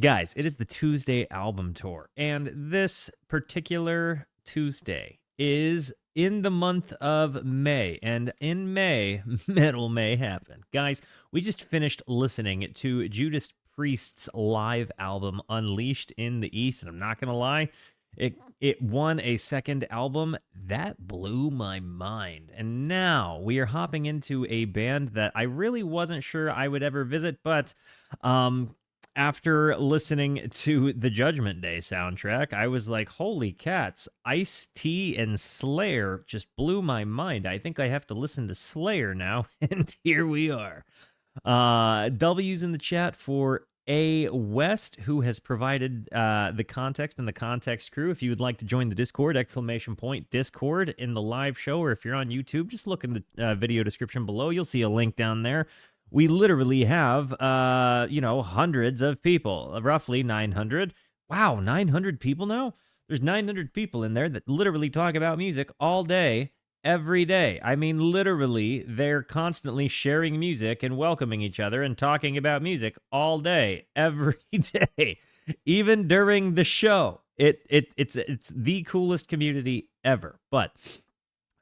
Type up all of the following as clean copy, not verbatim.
Guys, it is the Tuesday album tour, and this particular Tuesday is in the month of May, and in May, metal may happen. Guys, we just finished listening to Judas Priest's live album Unleashed in the East, and I'm not gonna lie, it won a second album that blew my mind. And now we are hopping into a band that I really wasn't sure I would ever visit, but um after listening to the Judgment Day soundtrack, I was like, holy cats, Ice-T and Slayer just blew my mind. I think I have to listen to Slayer now. And here we are. W's in the chat for A West, who has provided the context and the context crew. If you would like to join the Discord, !Discord in the live show, or if you're on YouTube, just look in the video description below. You'll see a link down there. We literally have, hundreds of people, roughly 900. Wow, 900 people now? There's 900 people in there that literally talk about music all day, every day. I mean, literally, they're constantly sharing music and welcoming each other and talking about music all day, every day, even during the show. It's the coolest community ever. But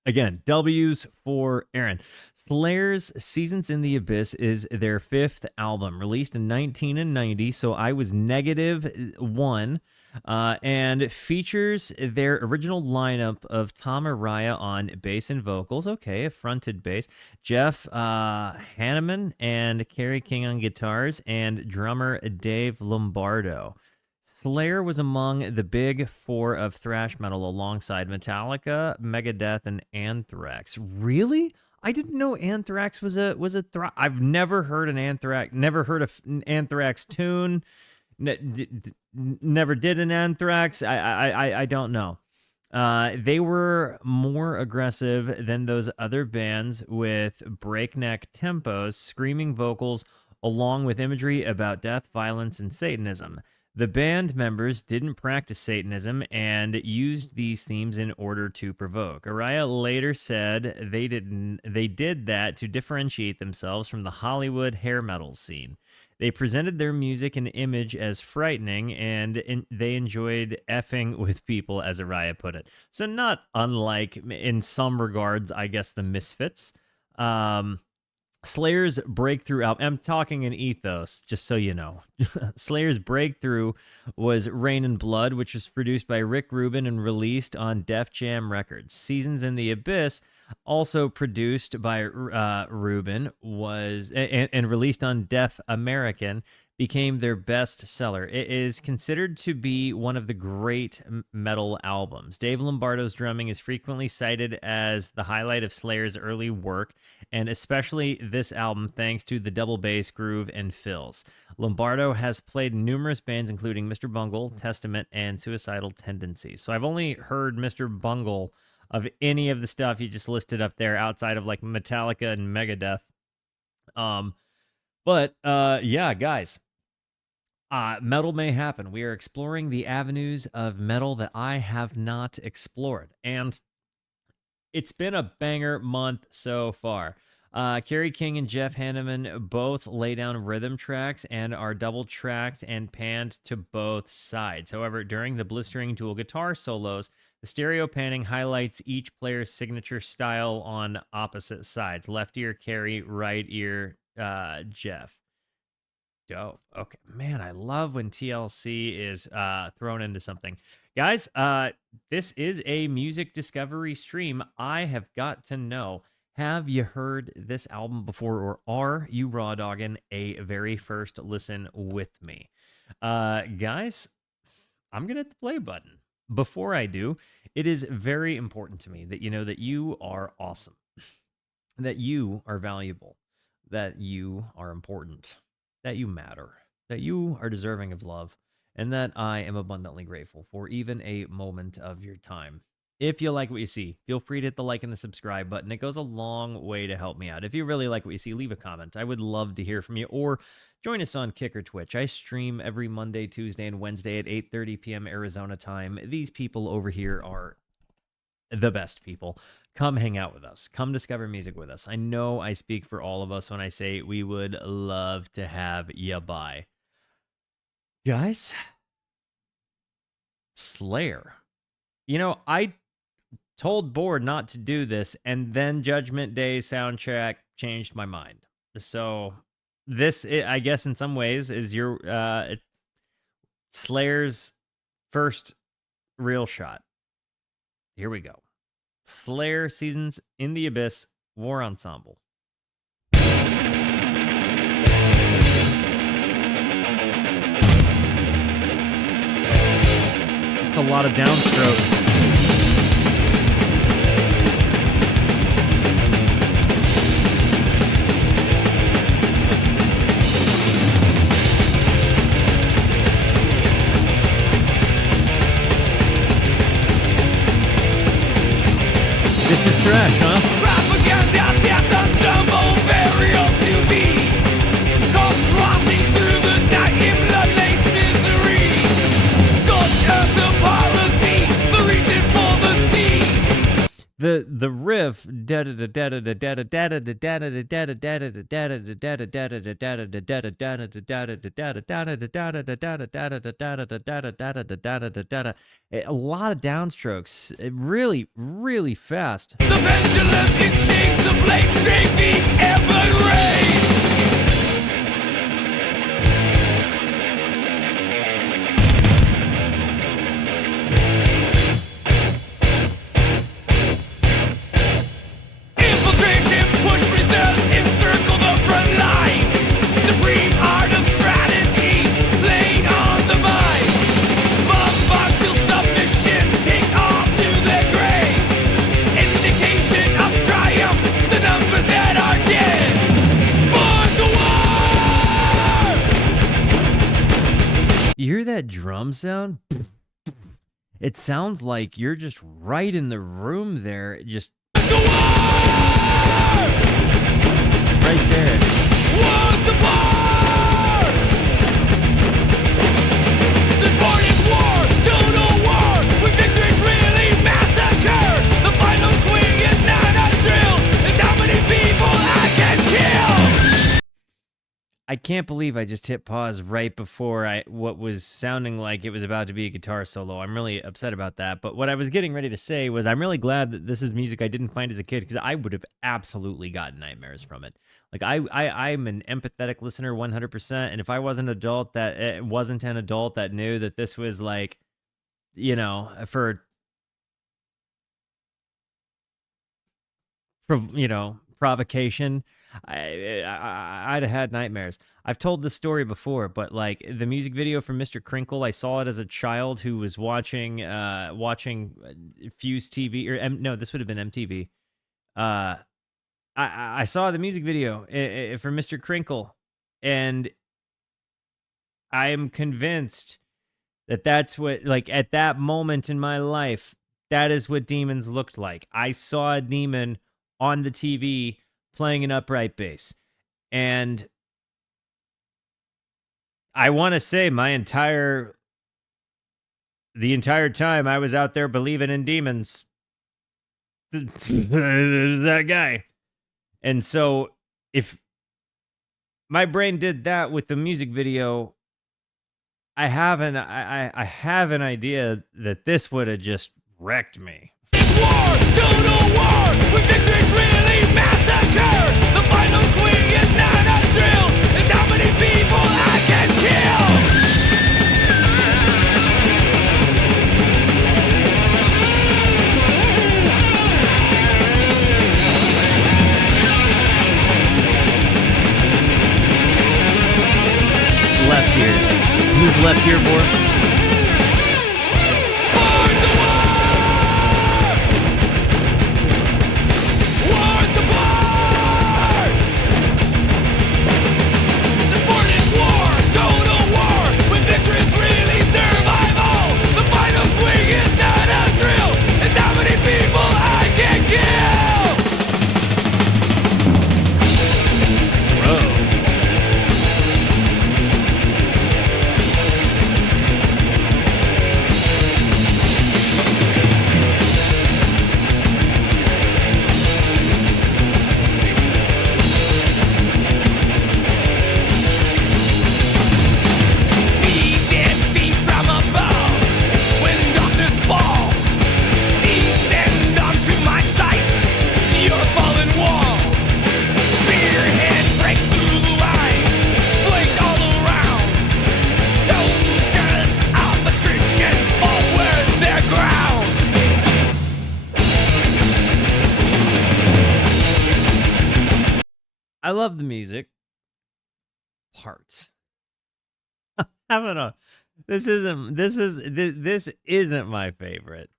again, W's for Aaron. Slayer's Seasons in the Abyss is their fifth album, released in 1990, so I was -1, and features their original lineup of Tom Araya on bass and vocals, okay, a fronted bass, Jeff Hanneman and Kerry King on guitars, and drummer Dave Lombardo. Slayer was among the big four of thrash metal alongside Metallica, Megadeth, and Anthrax. Really? I didn't know Anthrax was a I've never heard an Anthrax tune. Never did an Anthrax. I don't know. They were more aggressive than those other bands with breakneck tempos, screaming vocals, along with imagery about death, violence, and Satanism. The band members didn't practice Satanism and used these themes in order to provoke. Araya later said they did that to differentiate themselves from the Hollywood hair metal scene. They presented their music and image as frightening, and they enjoyed effing with people, as Araya put it. So not unlike, in some regards, I guess, the Misfits. Slayer's breakthrough album, I'm talking in ethos, just so you know. Slayer's breakthrough was Rain and Blood, which was produced by Rick Rubin and released on Def Jam Records. Seasons in the Abyss, also produced by Rubin, was and released on Def American, became their best seller. It is considered to be one of the great metal albums. Dave Lombardo's drumming is frequently cited as the highlight of Slayer's early work, and especially this album thanks to the double bass groove and fills. Lombardo has played numerous bands including Mr. Bungle, Testament, and Suicidal Tendencies. So I've only heard Mr. Bungle of any of the stuff you just listed up there outside of like Metallica and Megadeth. Yeah, guys, metal may happen. We are exploring the avenues of metal that I have not explored, and it's been a banger month so far. Kerry King and Jeff Hanneman both lay down rhythm tracks and are double tracked and panned to both sides. However, during the blistering dual guitar solos, the stereo panning highlights each player's signature style on opposite sides. Left ear Kerry, right ear Jeff. Dope. Okay, man, I love when TLC is thrown into something. Guys, this is a music discovery stream. I have got to know, have you heard this album before, or are you raw dogging a very first listen with me? Guys, I'm gonna hit the play button. Before I do, it is very important to me that you know that you are awesome, that you are valuable, that you are important, that you matter, that you are deserving of love, and that I am abundantly grateful for even a moment of your time. If you like what you see, feel free to hit the like and the subscribe button. It goes a long way to help me out. If you really like what you see, leave a comment. I would love to hear from you, or join us on Kick or Twitch. I stream every Monday, Tuesday, and Wednesday at 8:30 p.m. Arizona time. These people over here are the best people. Come hang out with us. Come discover music with us. I know I speak for all of us when I say we would love to have you by. Guys, Slayer. You know, I told Board not to do this, and then Judgment Day soundtrack changed my mind. So this, I guess, in some ways, is your Slayer's first real shot. Here we go. Slayer Seasons in the Abyss War Ensemble. It's a lot of downstrokes. This is thrash, huh? Propaganda, death, ensemble, burial to be. Corpse rotting through the night in blood-laced misery. Scorched earth of policy, the reason for the siege. The riff a lot of downstrokes, really, really fast. The pendulum exchange the blade, strafing ever rain. Infiltration, push reserves, encircle the front line. Supreme art of strategy, playing on the mind. Bombard till submission, take all to their grave. Indication of triumph, the numbers that are dead. For the war! You hear that drum sound? It sounds like you're just right in the room there, just The war! right there. What's the war? This morning's war, total war. When victories really massacre. The final swing is not a drill. It's how many people I can kill. I can't believe I just hit pause right before what was sounding like it was about to be a guitar solo. I'm really upset about that. But what I was getting ready to say was I'm really glad that this is music I didn't find as a kid, because I would have absolutely gotten nightmares from it. Like I'm an empathetic listener 100%, and if I wasn't an adult that knew that this was like, you know, for you know, provocation, I'd have had nightmares. I've told this story before, but like the music video for Mr. Crinkle, I saw it as a child who was watching Fuse TV, or no, this would have been MTV. I saw the music video for Mr. Crinkle, and I am convinced that that's what, like, at that moment in my life, that is what demons looked like. I saw a demon on the TV playing an upright bass. And I want to say the entire time I was out there believing in demons. That guy. And so if my brain did that with the music video, I have an idea that this would have just wrecked me. War, total war. When victories really massacre. The final swing is not a drill. It's how many people I can kill. Left ear. Who's left ear, boy? I love the music. Parts. Having a this isn't my favorite.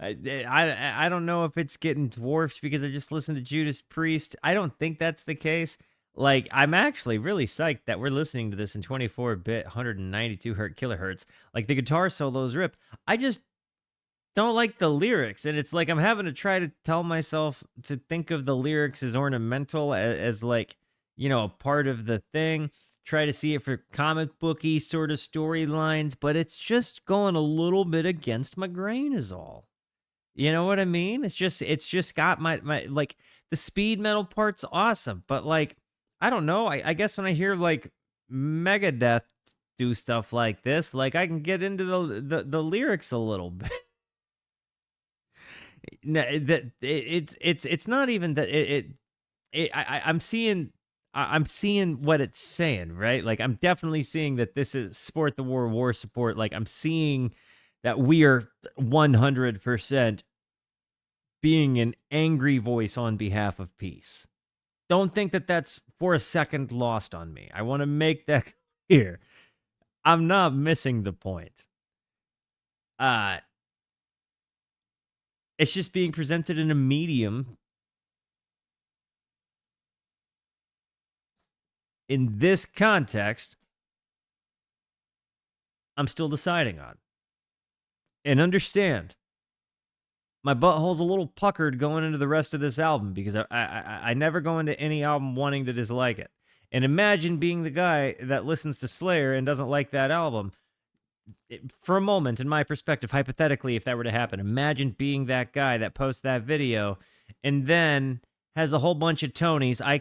I don't know if it's getting dwarfed because I just listened to Judas Priest. I don't think that's the case. Like, I'm actually really psyched that we're listening to this in 24-bit, 192 kilohertz. Like, the guitar solos rip. I just don't like the lyrics, and it's like I'm having to try to tell myself to think of the lyrics as ornamental, as like, you know, a part of the thing. Try to see it for comic booky sort of storylines, but it's just going a little bit against my grain is all. You know what I mean? It's just got my like, the speed metal part's awesome, but like, I don't know. I guess when I hear like Megadeth do stuff like this, like, I can get into the lyrics a little bit. No, it's not even that I'm seeing what it's saying, right? Like, I'm definitely seeing that this is support the war support. Like, I'm seeing that we are 100% being an angry voice on behalf of peace. Don't think that that's for a second lost on me. I want to make that clear. I'm not missing the point. It's just being presented in a medium. In this context, I'm still deciding on. And understand, my butthole's a little puckered going into the rest of this album because I never go into any album wanting to dislike it. And imagine being the guy that listens to Slayer and doesn't like that album. For a moment, in my perspective, hypothetically, if that were to happen, imagine being that guy that posts that video and then has a whole bunch of Tonys. I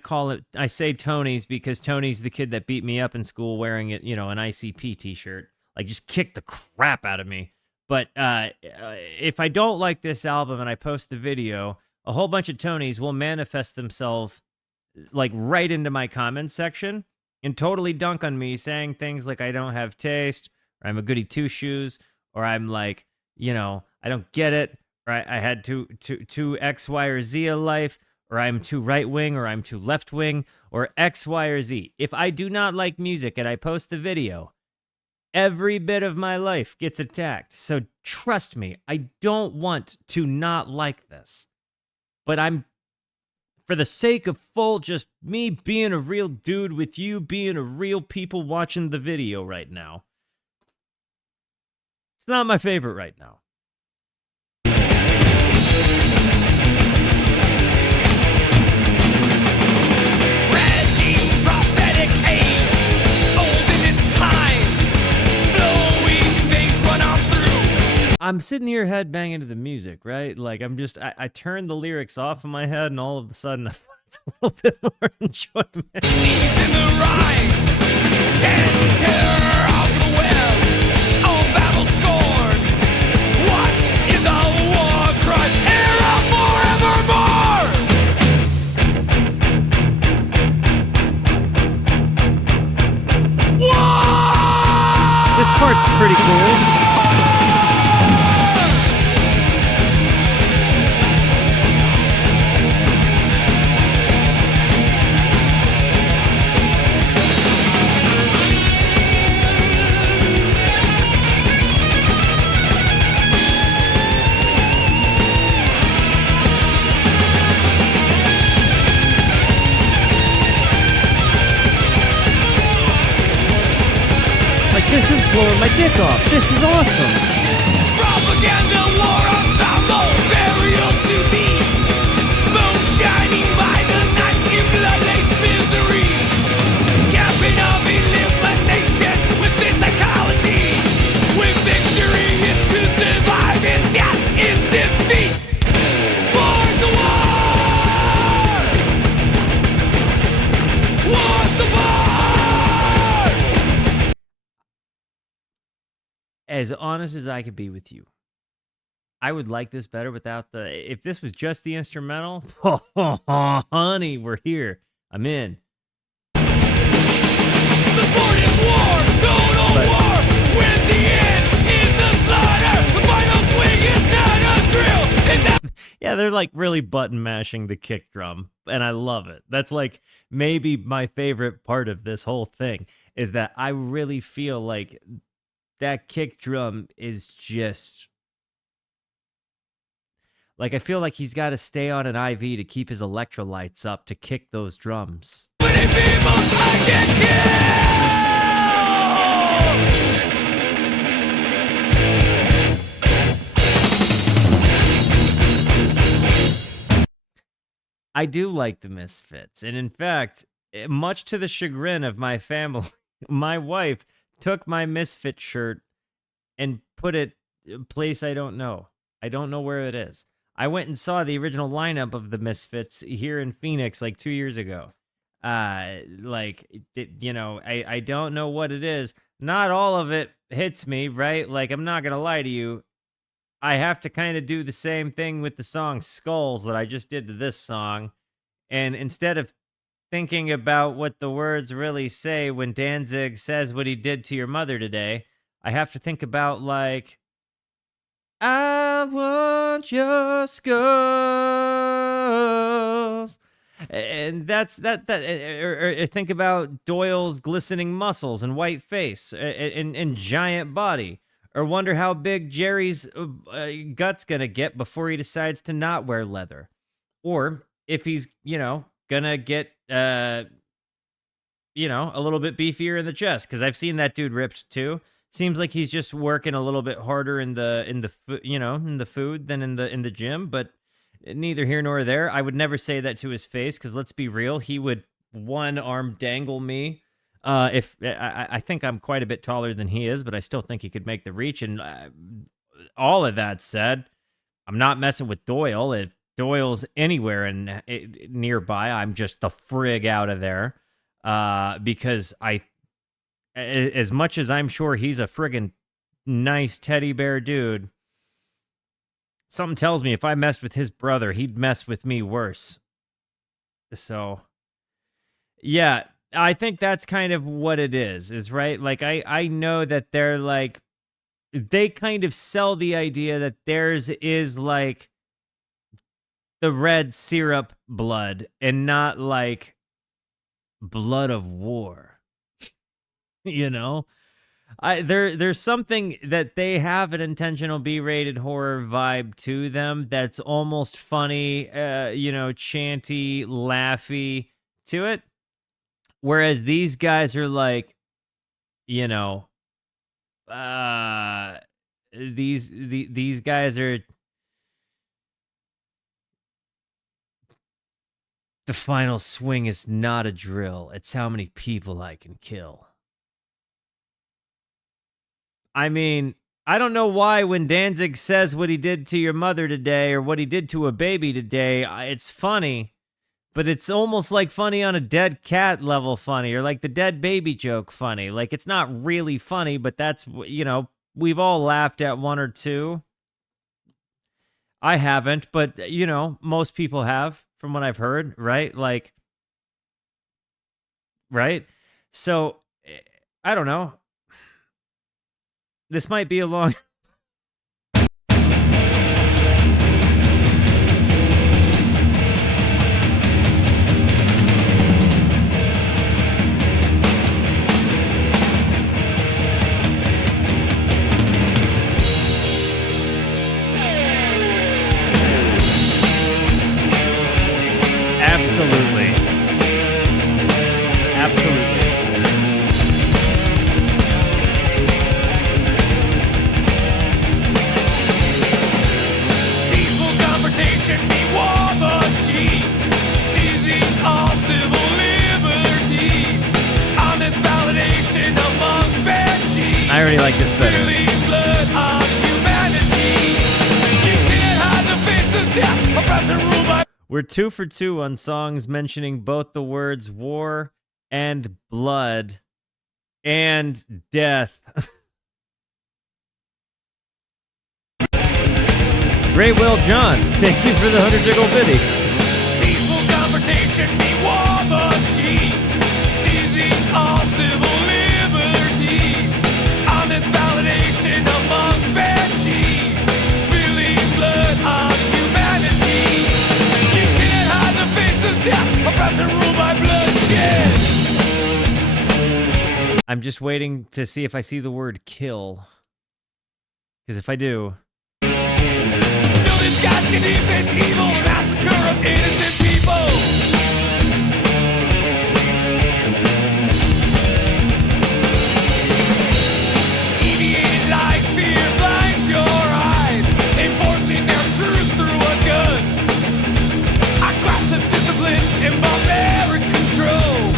say Tonys because Tony's the kid that beat me up in school wearing it, you know, an ICP t-shirt. Like, just kicked the crap out of me. But if I don't like this album and I post the video, a whole bunch of Tonys will manifest themselves like right into my comments section and totally dunk on me, saying things like I don't have taste, or I'm a goody two-shoes, or I'm like, you know, I don't get it, or I had too X, Y, or Z of life, or I'm too right-wing, or I'm too left-wing, or X, Y, or Z. If I do not like music and I post the video, every bit of my life gets attacked. So trust me, I don't want to not like this. But for the sake of just me being a real dude with you being a real people watching the video right now, it's not my favorite right now. I'm sitting here head banging to the music, right? Like, I turn the lyrics off in my head, and all of a sudden I find a little bit more enjoyment. Deep in the rhyme, center of the well, all battle scorn. What is a war cry? Era forevermore! Whoa! This part's pretty cool. This is blowing my dick off. This is awesome. Propaganda, war, ensemble, burial to thee. Moon shining by the night in blood-laced misery. Cabin of elimination, twisted psychology. With victory is to survive and death is defeat. War's the war! War's the war! As honest as I could be with you, I would like this better without if this was just the instrumental, honey, we're here. I'm in. The sport is war, total war, when the end is the slaughter, the final swing is not a drill. Yeah, they're like really button mashing the kick drum, and I love it. That's like maybe my favorite part of this whole thing is that I really feel like that kick drum is just like I feel like he's got to stay on an IV to keep his electrolytes up to kick those drums. Many people I can kill. I do like the Misfits, and in fact, much to the chagrin of my family, my wife took my Misfit shirt and put it a place I don't know. I don't know where it is. I went and saw the original lineup of the Misfits here in Phoenix like 2 years ago. I don't know what it is. Not all of it hits me, right? Like, I'm not going to lie to you. I have to kind of do the same thing with the song Skulls that I just did to this song. And instead of thinking about what the words really say when Danzig says what he did to your mother today, I have to think about like, I want your skulls. And that's that or think about Doyle's glistening muscles and white face and giant body. Or wonder how big Jerry's gut's gonna get before he decides to not wear leather. Or if he's, gonna get, a little bit beefier in the chest. Because I've seen that dude ripped too. Seems like he's just working a little bit harder in the food than in the gym. But neither here nor there. I would never say that to his face. Because let's be real, he would one arm dangle me. If I think I'm quite a bit taller than he is, but I still think he could make the reach. And all of that said, I'm not messing with Doyle. If Doyle's anywhere nearby, I'm just the frig out of there. Because as much as I'm sure he's a friggin' nice teddy bear dude, something tells me if I messed with his brother, he'd mess with me worse. So, yeah. I think that's kind of what it is right? Like, I know that they're like, they kind of sell the idea that theirs is like the red syrup blood and not like blood of war. There's something that they have an intentional B-rated horror vibe to them that's almost funny, chanty, laughy to it. Whereas these guys are like, these guys are, the final swing is not a drill. It's how many people I can kill. I mean, I don't know why when Danzig says what he did to your mother today or what he did to a baby today, it's funny. But it's almost like funny on a dead cat level funny, or like the dead baby joke funny. Like, it's not really funny, but that's, we've all laughed at one or two. I haven't, but, most people have, from what I've heard, right? Like, right? So, I don't know. This might be a long... Absolutely. Peaceful confrontation be war machine, seizing all civil liberty. Honest validation among banshees. I already like this better. Spilling blood on humanity. You can't hide the face of death, oppression ruled by. We're 2 for 2 on songs mentioning both the words war and blood and death. Great Will John, thank you for the 100 jiggle biddies. Peaceful confrontation be war machine, seizing all civil liberty. Honest validation among banshees, spilling blood on humanity. I'm just waiting to see if I see the word kill. Because if I do... Buildings got defense, evil, massacre of innocent people. Deviated like fear blinds your eyes, enforcing their truth through a gun. Aggressive discipline and barbaric control.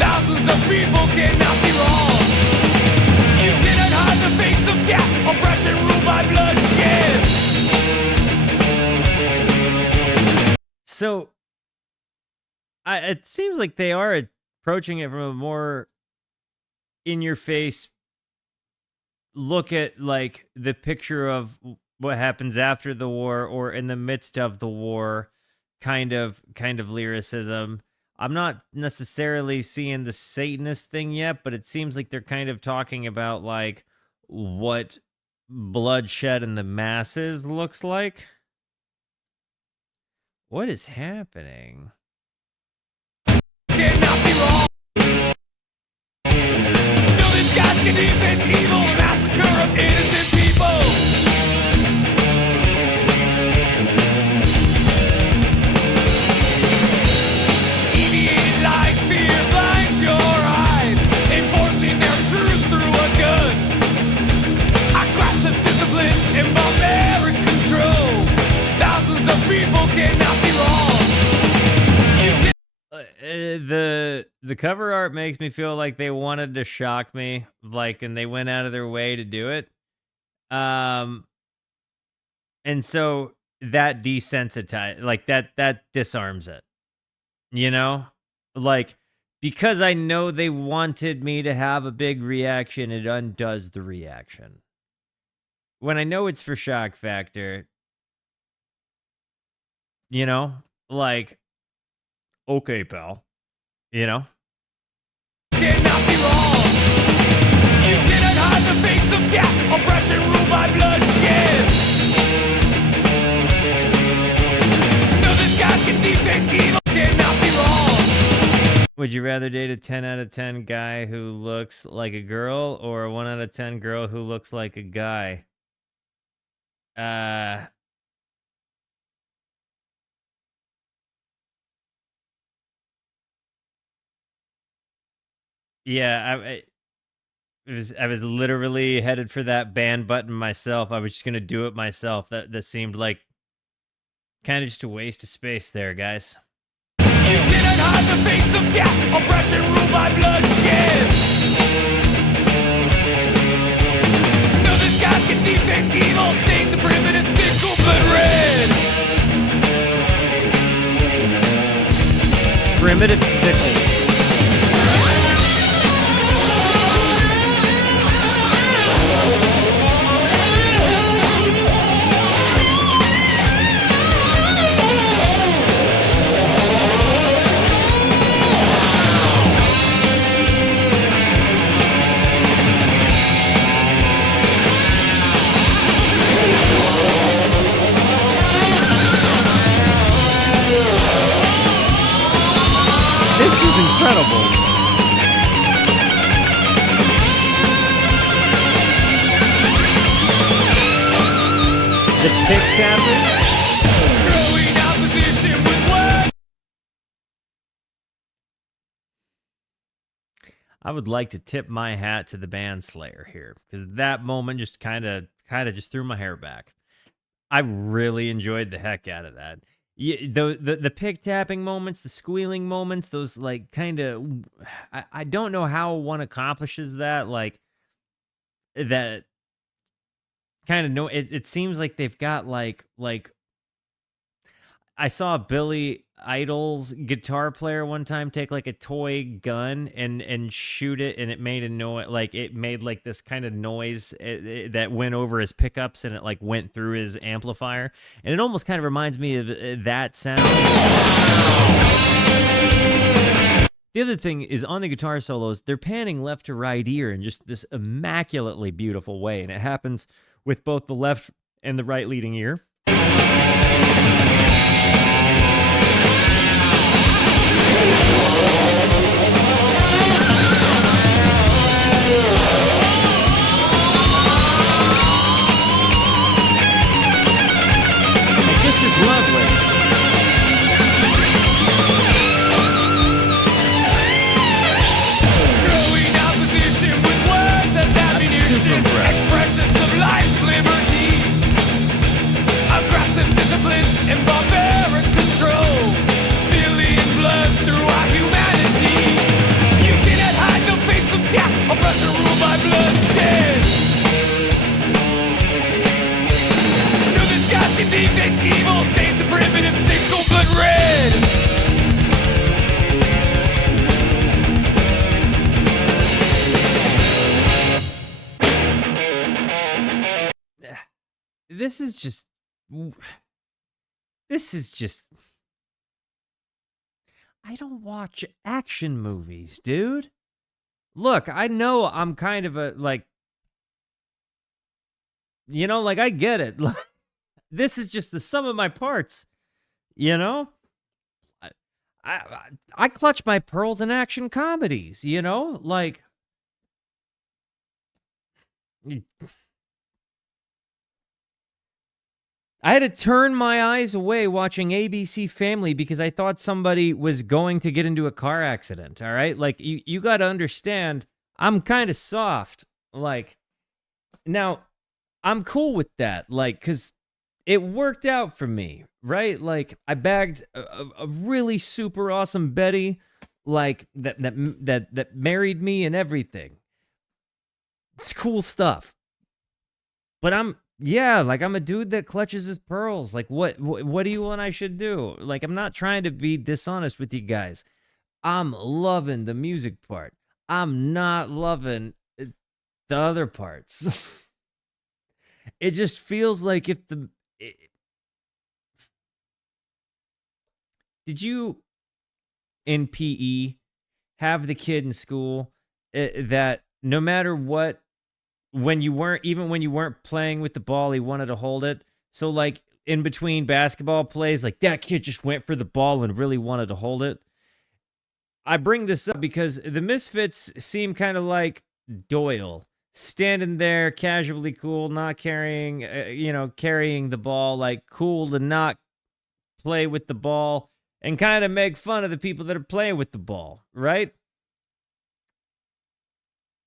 Thousands of people cannot be wrong. You didn't hide the face of death, oppression ruled by bloodshed. So, it seems like they are approaching it from a more in-your-face look at, like, the picture of what happens after the war or in the midst of the war kind of lyricism. I'm not necessarily seeing the Satanist thing yet, but it seems like they're kind of talking about, like, what bloodshed in the masses looks like. What is happening? Cannot be wrong. Buildings got defense, evil, massacre of innocent people. Deviated like fear blinds your eyes, enforcing their truth through a gun. Aggressive discipline and barbaric control. Thousands of people cannot be wrong. The cover art makes me feel like they wanted to shock me, like, and they went out of their way to do it. And so that desensitized, like that disarms it. You know? Like, because I know they wanted me to have a big reaction, it undoes the reaction. When I know it's for shock factor, you know, like, okay, pal, you know? Cannot be wrong. You didn't hide the face of death, oppression ruled by bloodshed. No, this guy can defend evil, cannot be wrong. Would you rather date a 10 out of 10 guy who looks like a girl or a 1 out of 10 girl who looks like a guy? Yeah, I was literally headed for that ban button myself. I was just gonna do it myself. That seemed like kind of just a waste of space there, guys. You didn't hide the face of death, oppression ruled by bloodshed. No, this guy can defend evil, stains the primitive sickle blood red. Primitive sickle. This is incredible. The pick tapping. Throwing opposition with words. I would like to tip my hat to the band Slayer here, because that moment just kind of just threw my hair back. I really enjoyed the heck out of that. The pick tapping moments, the squealing moments, those like kind of, I don't know how one accomplishes that. Like that kind of no. It seems like they've got like I saw Billy Idol's guitar player one time take like a toy gun and shoot it, and it made a noise, like it made like this kind of noise that went over his pickups, and it like went through his amplifier, and it almost kind of reminds me of that sound. The other thing is on the guitar solos, they're panning left to right ear in just this immaculately beautiful way, and it happens with both the left and the right leading ear. this is just this is just I don't watch action movies, dude. Look, I know I'm kind of a like, like I get it. Like, this is just the sum of my parts, you know? I I clutch my pearls in action comedies, like I had to turn my eyes away watching ABC Family because I thought somebody was going to get into a car accident, all right? Like, you got to understand, I'm kind of soft. Like, now, I'm cool with that, like, because it worked out for me, right? Like, I bagged a really super awesome Betty, like, that married me and everything. It's cool stuff. But I'm a dude that clutches his pearls. Like, what do you want I should do? Like, I'm not trying to be dishonest with you guys. I'm loving the music part. I'm not loving the other parts. It just feels like if did you in PE have the kid in school that no matter what, when you weren't playing with the ball, he wanted to hold it. So like in between basketball plays, like that kid just went for the ball and really wanted to hold it. I bring this up because the Misfits seem kind of like Doyle, standing there casually cool, not carrying the ball, like cool to not play with the ball and kind of make fun of the people that are playing with the ball, right?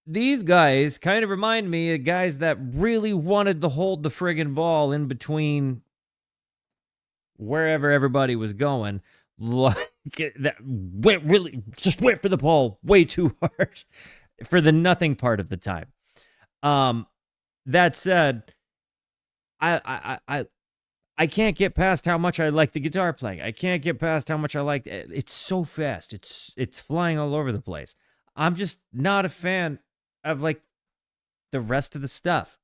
These guys kind of remind me of guys that really wanted to hold the friggin' ball in between wherever everybody was going. Like that went for the ball way too hard for the nothing part of the time. That said, I can't get past how much I like the guitar playing. I can't get past how much I like it's so fast. It's flying all over the place. I'm just not a fan of like the rest of the stuff.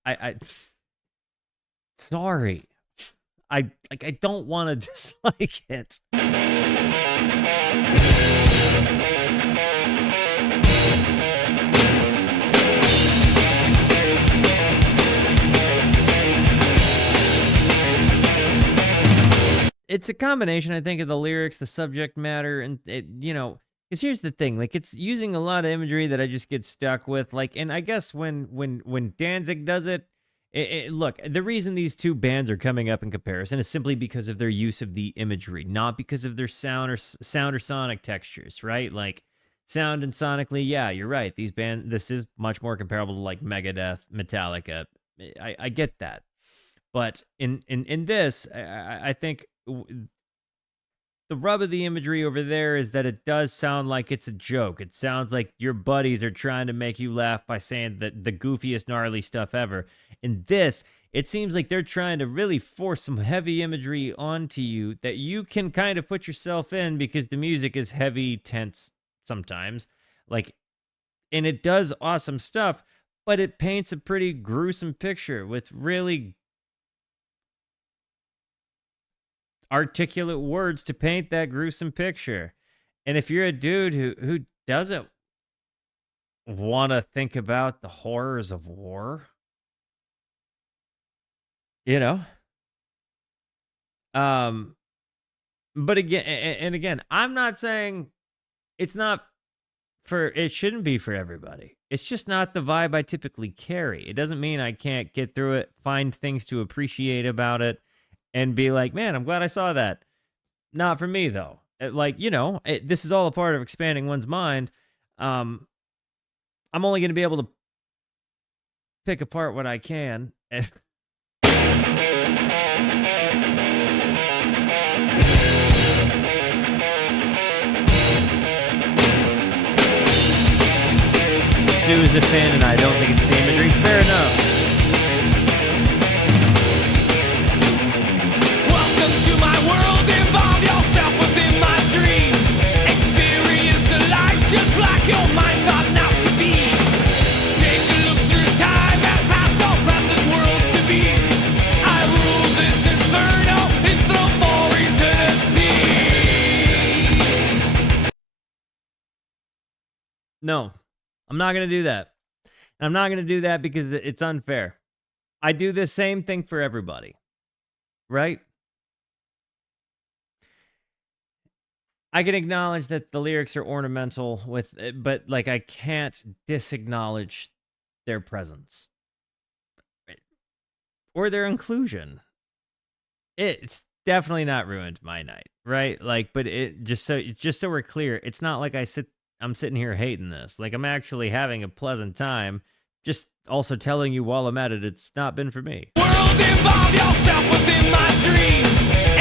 Sorry. I don't want to dislike it. It's a combination, I think, of the lyrics, the subject matter, and because here's the thing, like it's using a lot of imagery that I just get stuck with. Like, and I guess when Danzig does it, look, the reason these two bands are coming up in comparison is simply because of their use of the imagery, not because of their sound or sonic textures, right? Like sound and sonically, yeah, you're right. This is much more comparable to like Megadeth, Metallica. I get that, but in this, I think the rub of the imagery over there is that it does sound like it's a joke. It sounds like your buddies are trying to make you laugh by saying the goofiest, gnarly stuff ever. In this, it seems like they're trying to really force some heavy imagery onto you that you can kind of put yourself in because the music is heavy, tense sometimes. Like, and it does awesome stuff, but it paints a pretty gruesome picture with really articulate words to paint that gruesome picture. And if you're a dude who doesn't want to think about the horrors of war, but again, I'm not saying it shouldn't be for everybody. It's just not the vibe I typically carry. It doesn't mean I can't get through it, find things to appreciate about it, and be like, man, I'm glad I saw that. Not for me, though. This is all a part of expanding one's mind. I'm only going to be able to pick apart what I can. Stu is a fan, and I don't think it's the imagery. Fair enough. World, involve yourself within my dream. Experience the life just like your mind thought not to be. Take a look through time and past all present worlds to be. I No, I'm not going to do that. I'm not going to do that because it's unfair. I do the same thing for everybody, right? I can acknowledge that the lyrics are ornamental but like I can't disacknowledge their presence or their inclusion. It's definitely not ruined my night, right? Like, but it just so we're clear, it's not like I'm sitting here hating this. Like, I'm actually having a pleasant time. Just also telling you while I'm at it, it's not been for me. World, involve yourself within my dream.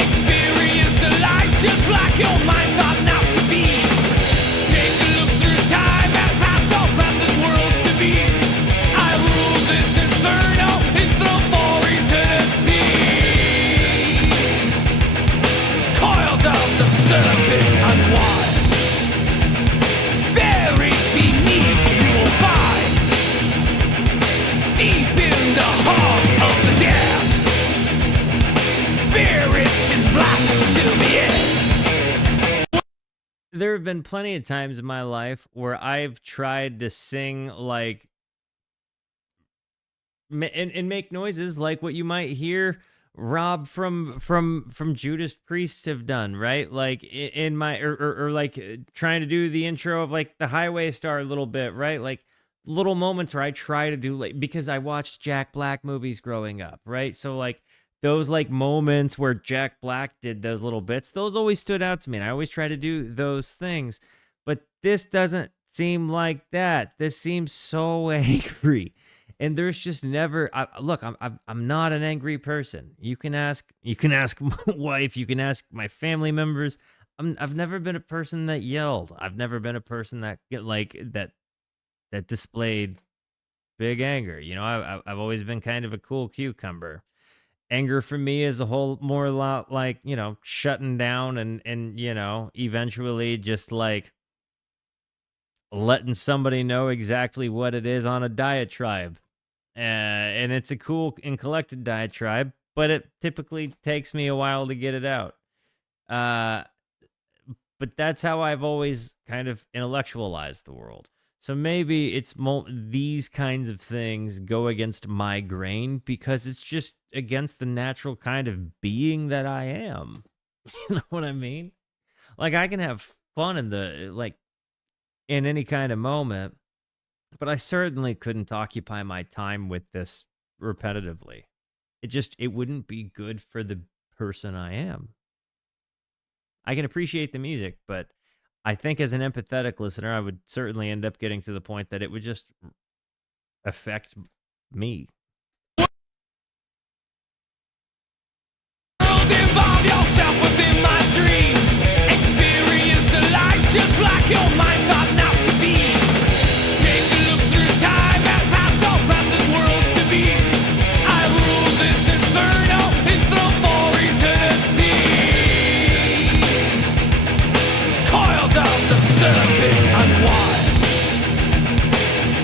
Experience the life just like your mind thought not to be. Take a look through time and past all present worlds to be. I rule this inferno, it's the for eternity. Coils of the serpent unwind. Buried beneath you will find. Deep in the heart of the damned. Spirits in black till the end. There have been plenty of times in my life where I've tried to sing like and make noises like what you might hear Rob from Judas Priest have done, right? Like in my or like trying to do the intro of like the Highway Star a little bit, right? Like little moments where I try to do like, because I watched Jack Black movies growing up, right? So like those like moments where Jack Black did those little bits, those always stood out to me. And I always try to do those things, but this doesn't seem like that. This seems so angry. And there's just never. Look, I'm not an angry person. You can ask my wife. You can ask my family members. I've never been a person that yelled. I've never been a person that that displayed big anger. You know, I've always been kind of a cool cucumber. Anger for me is a whole more lot like, you know, shutting down and you know, eventually just like letting somebody know exactly what it is on a diatribe. And it's a cool and collected diatribe, but it typically takes me a while to get it out. But that's how I've always kind of intellectualized the world. So maybe it's these kinds of things go against my grain because it's just against the natural kind of being that I am. You know what I mean? Like I can have fun in any kind of moment, but I certainly couldn't occupy my time with this repetitively. It wouldn't be good for the person I am. I can appreciate the music, but I think as an empathetic listener, I would certainly end up getting to the point that it would just affect me. World, involve yourself within my dream. Experience the life just like your mind thought not to be. Take a look through time and past all present worlds to be. I rule this inferno, it's the for eternity. Coils of the serpent unwind.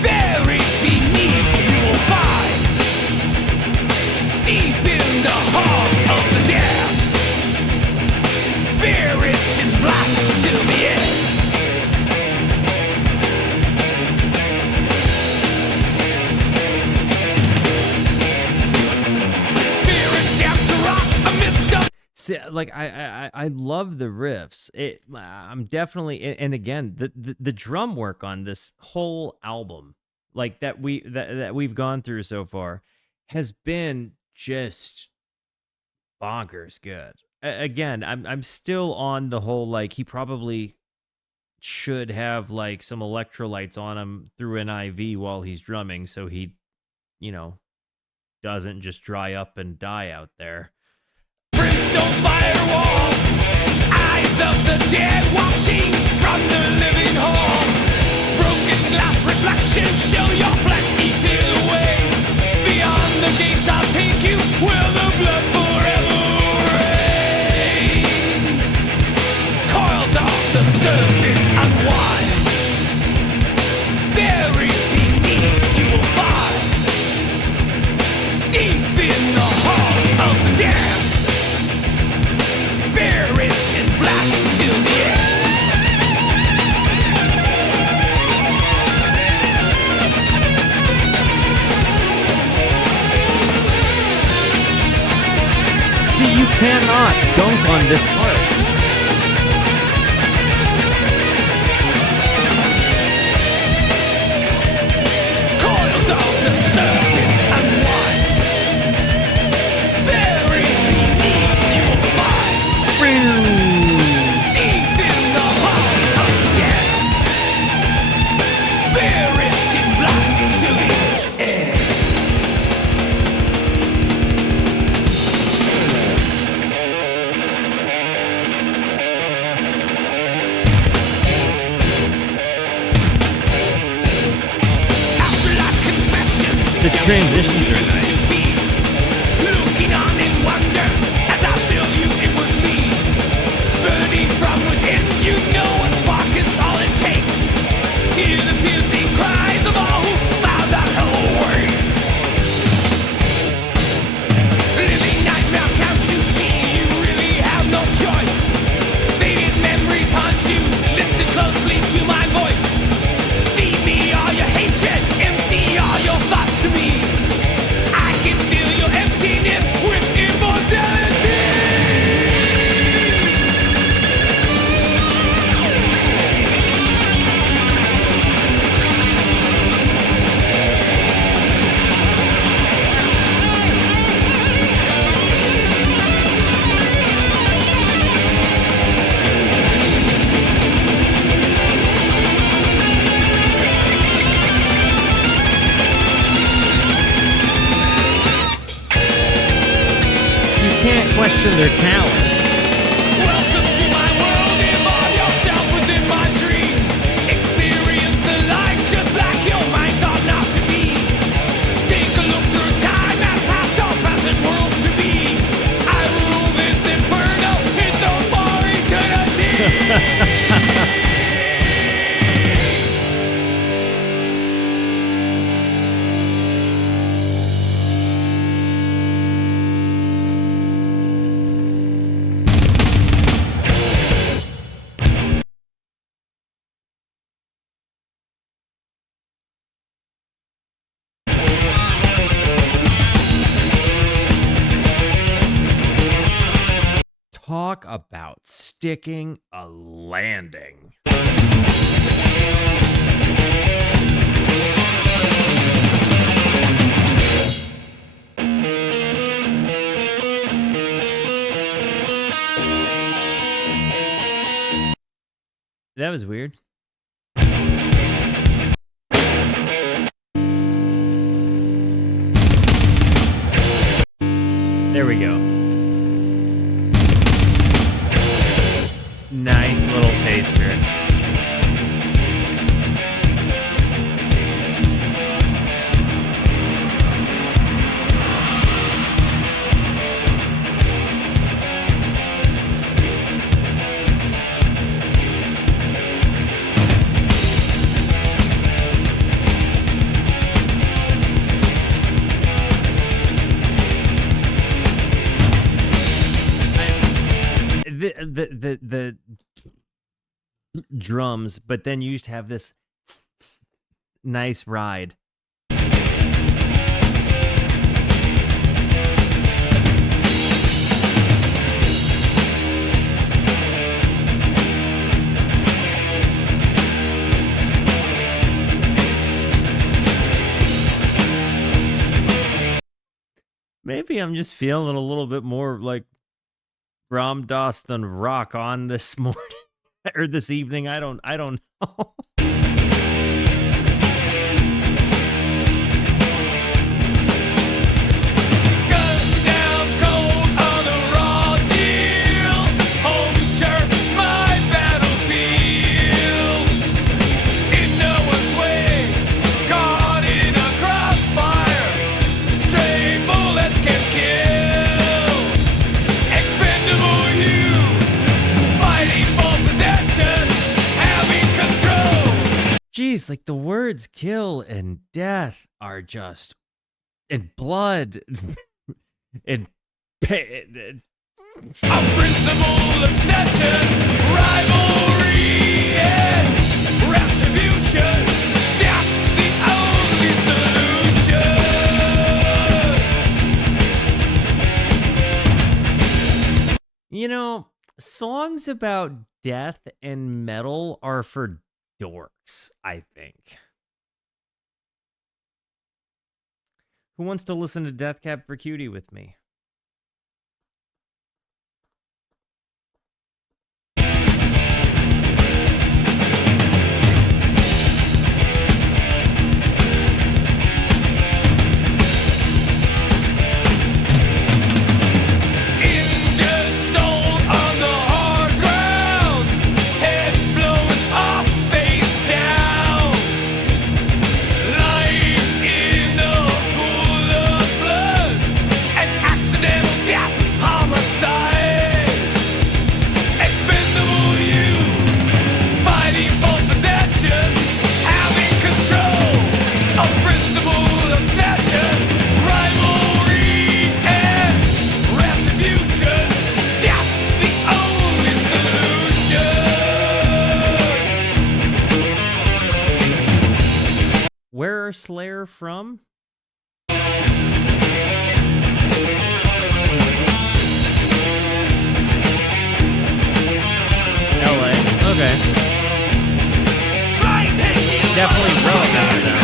Buried beneath you will find. Deep in the heart of the damned. Spirits in black till the end. Spirits down to rock amidst the See, like I love the riffs. I'm definitely, and again, the drum work on this whole album, like that we've gone through so far, has been just bonkers good. Again, I'm still on the whole like he probably should have like some electrolytes on him through an IV while he's drumming, so he, you know, doesn't just dry up and die out there. brimstone firewall. Eyes of the dead watching from the living hall. Broken glass reflections show your flesh eating away. Beyond the gates I'll take you where the blood forever reigns. Coils of the serpent unwind. Buried beneath you will find. Deep in the heart of the damned. Spirits in black till the end. cannot dunk on this part. Coils of the serpent unwind. Buried beneath you will find. Deep in the heart of death. Spirit in blind to the end. The transitions are nice. Looking on in wonder as I show you it was me. Burning from within, you know what spark is all it takes. Hear the piercing cries of all who found out whole ways. Living nightmare counts you see, you really have no choice. Faded memories haunt you, listen closely to my voice. Feed me all your hatred, empty all your thoughts to me. I can feel your emptiness with immortality. You can't question their talent. Welcome to my world, involve yourself within my dream. Experience the life just like your mind thought not to be. Take a look through time and past all present worlds to be. I rule this inferno, it's no for eternity. Talk about sticking a landing. That was weird. There we go. Nice little taster. The drums, but then you used to have this nice ride. Maybe I'm just feeling a little bit more like Ram Dass than rock on this morning or this evening. I don't know. Jeez, like the words kill and death are just, and blood and Unprincipled obsession, rivalry, and retribution. That's the only solution. You know, songs about death and metal are for dorks, I think. Who wants to listen to Death Cab for Cutie with me? Expendable youth, fighting for possession, having control, a principle obsession, rivalry and retribution. That's the only solution. Where are Slayer from? LA. Okay. Definitely relevant to them.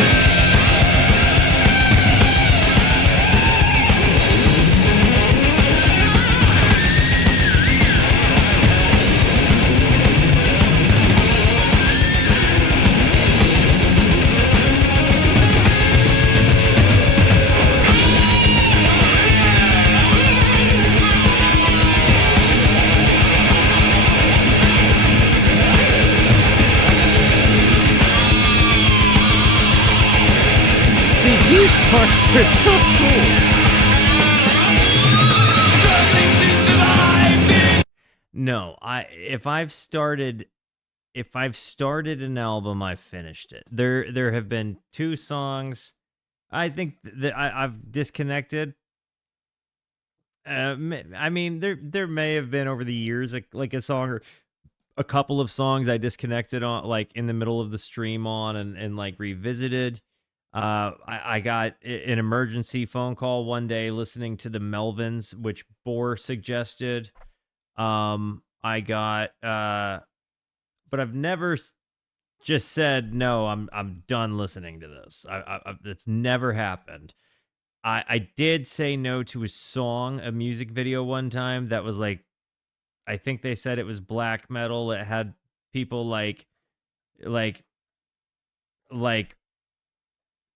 See, these parts are so cool. No, if I've started an album, I've finished it. There have been 2 songs I think that I've disconnected. I mean, there may have been over the years like a song or a couple of songs I disconnected on, like in the middle of the stream on, and like revisited. I got an emergency phone call one day listening to the Melvins, which Bohr suggested. I got, but I've never just said no. I'm done listening to this. It's never happened. I did say no to a song, a music video one time that was like, I think they said it was black metal. It had people like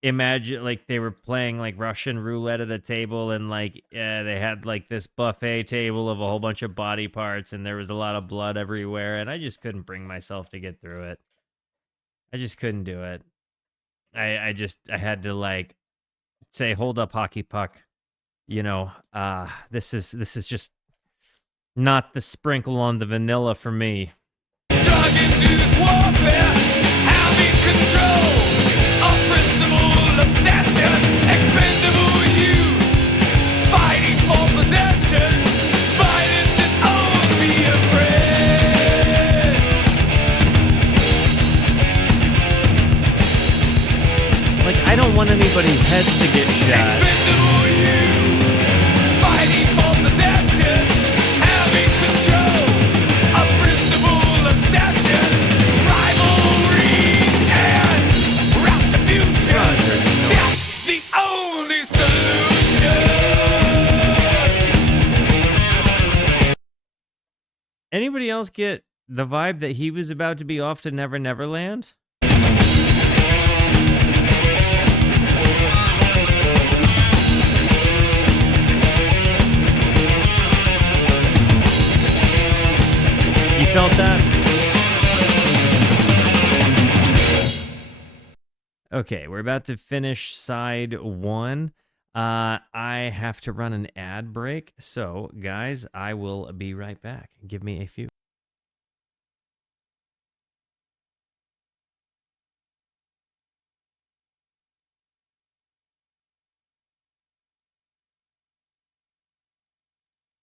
imagine like they were playing like Russian roulette at a table, and like they had like this buffet table of a whole bunch of body parts, and there was a lot of blood everywhere, and I just couldn't bring myself to get through it. I just couldn't do it. I had to like say, hold up, hockey puck. You know, this is just not the sprinkle on the vanilla for me. Drug-induced warfare, having control, a principle obsession, expendable youth, fighting for possession, violence is only a friend. Like, I don't want anybody's heads to get shot. Expendable youth, fighting for possession, having control, a principle obsession, rivalry and retribution. That's the only solution. Anybody else get the vibe that he was about to be off to Never Never Land? You felt that? Okay, we're about to finish side 1. I have to run an ad break, so guys, I will be right back. Give me a few.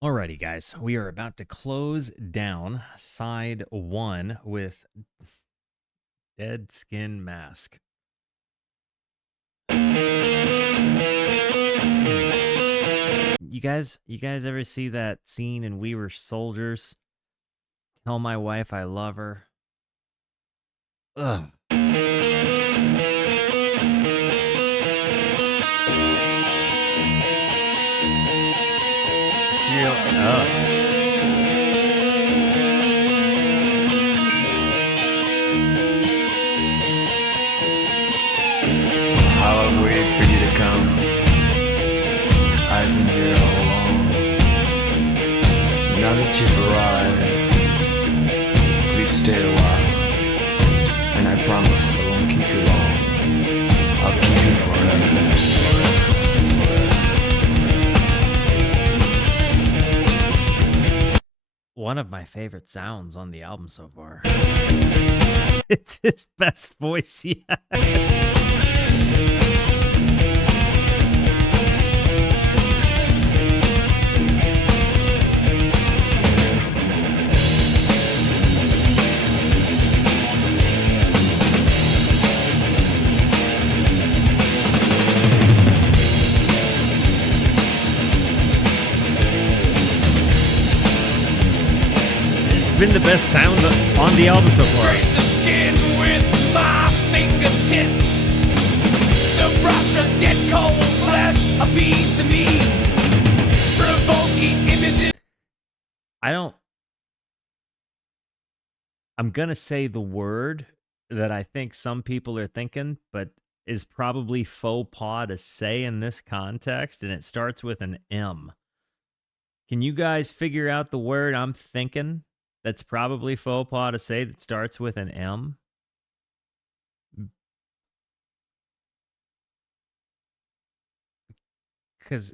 Alrighty, guys, we are about to close down side 1 with Dead Skin Mask. You guys ever see that scene in We Were Soldiers? Tell my wife I love her. Ugh. How I've waited for you to come. I've been here all along. Now that you've arrived, please stay a while. And I promise I won't keep you long. I'll keep you forever. One of my favorite sounds on the album so far. It's his best voice yet. Been the best sound on the album so far. Scrape the skin with my fingertips. The brush of dead cold flesh appease the me. Provoking images. I'm gonna say the word that I think some people are thinking, but is probably faux pas to say in this context, and it starts with an M. Can you guys figure out the word I'm thinking? That's probably faux pas to say that starts with an M. Because,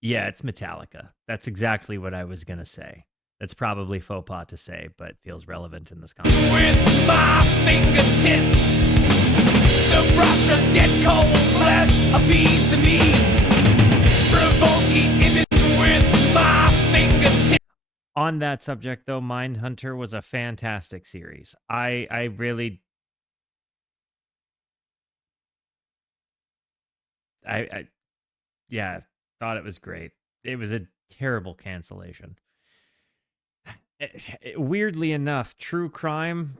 yeah, it's Metallica. That's exactly what I was going to say. That's probably faux pas to say, but feels relevant in this context. With my fingertips, the brush of dead cold flesh appease to me. Provoking image with my fingertips. On that subject, though, Mindhunter was a fantastic series. I really... yeah, thought it was great. It was a terrible cancellation. Weirdly enough, true crime,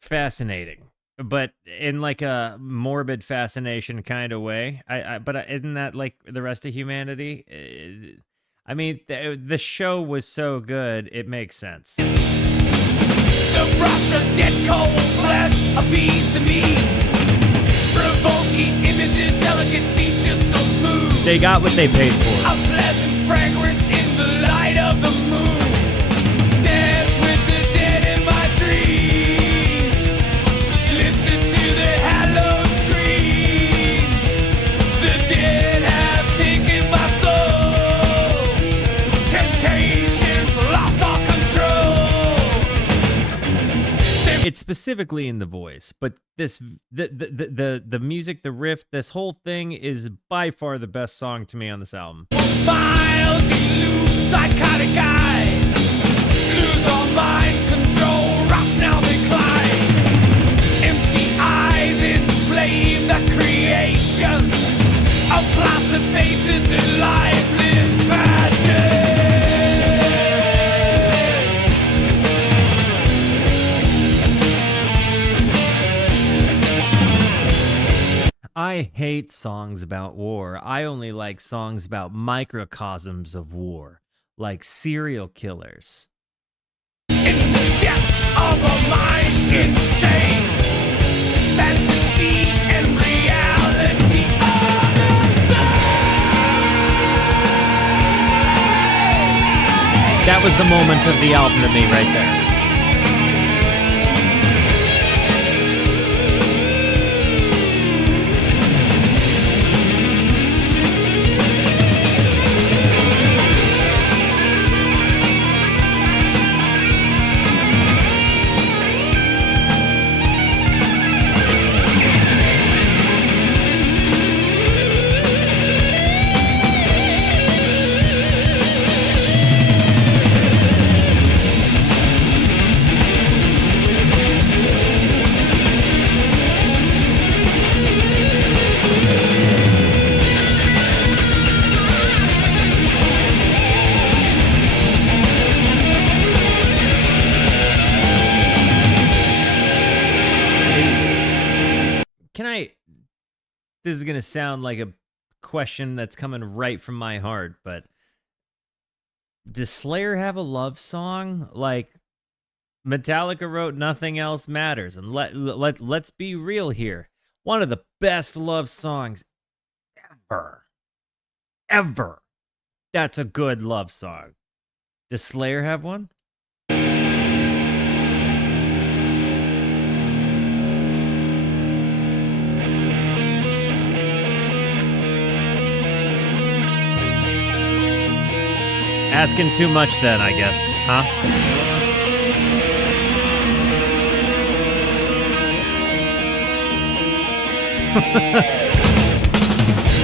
fascinating. But in like a morbid fascination kind of way. But isn't that like the rest of humanity? I mean, the show was so good, it makes sense. The brush of dead cold flesh appease to me. Provoking images, delicate features so smooth. They got what they paid for. A pleasant fragrance in the light of the moon. Dance with the dead in my dreams. Listen to the hallowed screams. The dead have taken my soul. Temptations lost all control. It's specifically in the voice, but the music, the riff, this whole thing is by far the best song to me on this album. Miles elude psychotic eyes. Lose all mind control, rush now decline. Empty eyes enslave the creation of placid faces in lifeless magic. I hate songs about war. I only like songs about microcosms of war, like serial killers. In the depths of a mind insane, fantasy and reality are the same. That was the moment of the album to me right there. this is gonna sound like a question that's coming right from my heart, but does Slayer have a love song? Like, Metallica wrote Nothing Else Matters, and let's be real here. One of the best love songs ever. That's a good love song. Does Slayer have one? Asking too much then, I guess, huh?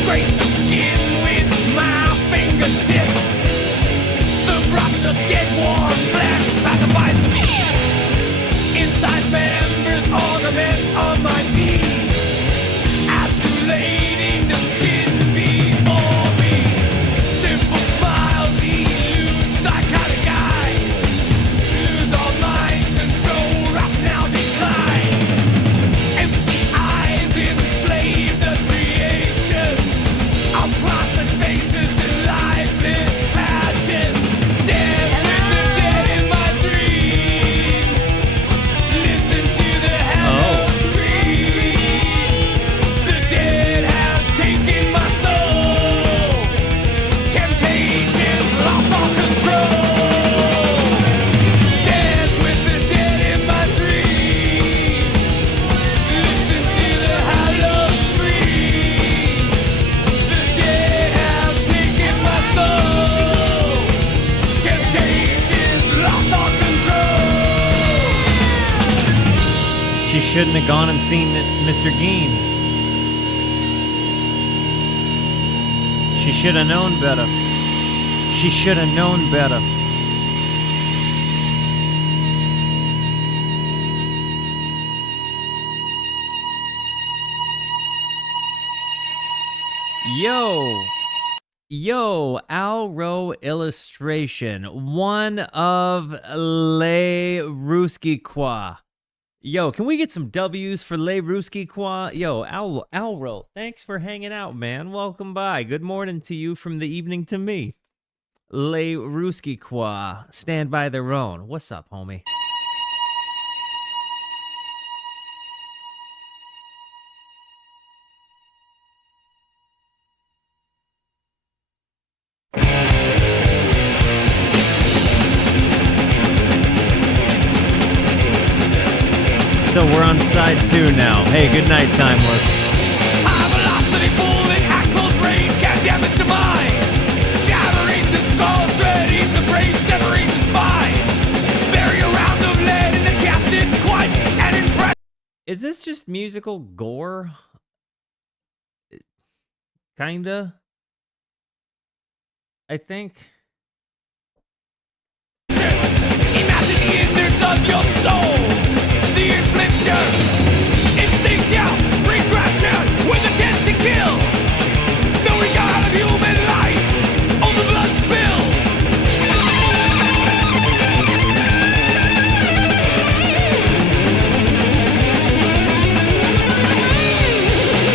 Scrape the skin with my fingertip. The brush of dead warm flesh pacifies me. Inside members, ornaments on my feet. Adulating the skin before me. Simple smiles elude psychotic eyes. Lose all mind control, rationale decline. Empty eyes enslave the creation of classic faces and lifeless passion. Dead with the dead in my dreams. Listen to the hell scream. The dead have taken my soul. Temptations lost all control. Dance with the dead in my dreams. Listen to the hallowed scream. The dead have taken my soul. Temptations lost all control. She shouldn't have gone and seen Mr. Geen. She should have known better. She should have known better. Yo, Alro illustration. One of Le Ruski Qua. Yo, can we get some W's for Le Ruski Qua? Yo, Alro, thanks for hanging out, man. Welcome by. Good morning to you from the evening to me. Le Ruski Qua, stand by their own. What's up, homie? So we're on side 2 now. Hey, good night, Timeless. High velocity bullet at close range can damage the mind. Shattering the skull, shredding the brain, severing the spine. Bury a round of lead in the casket's quite an impression. Is this just musical gore? Kinda. I think. Imagine the innards of your soul. The infliction, instinct out, regression with intent to kill. No regard of human life, all the blood spill.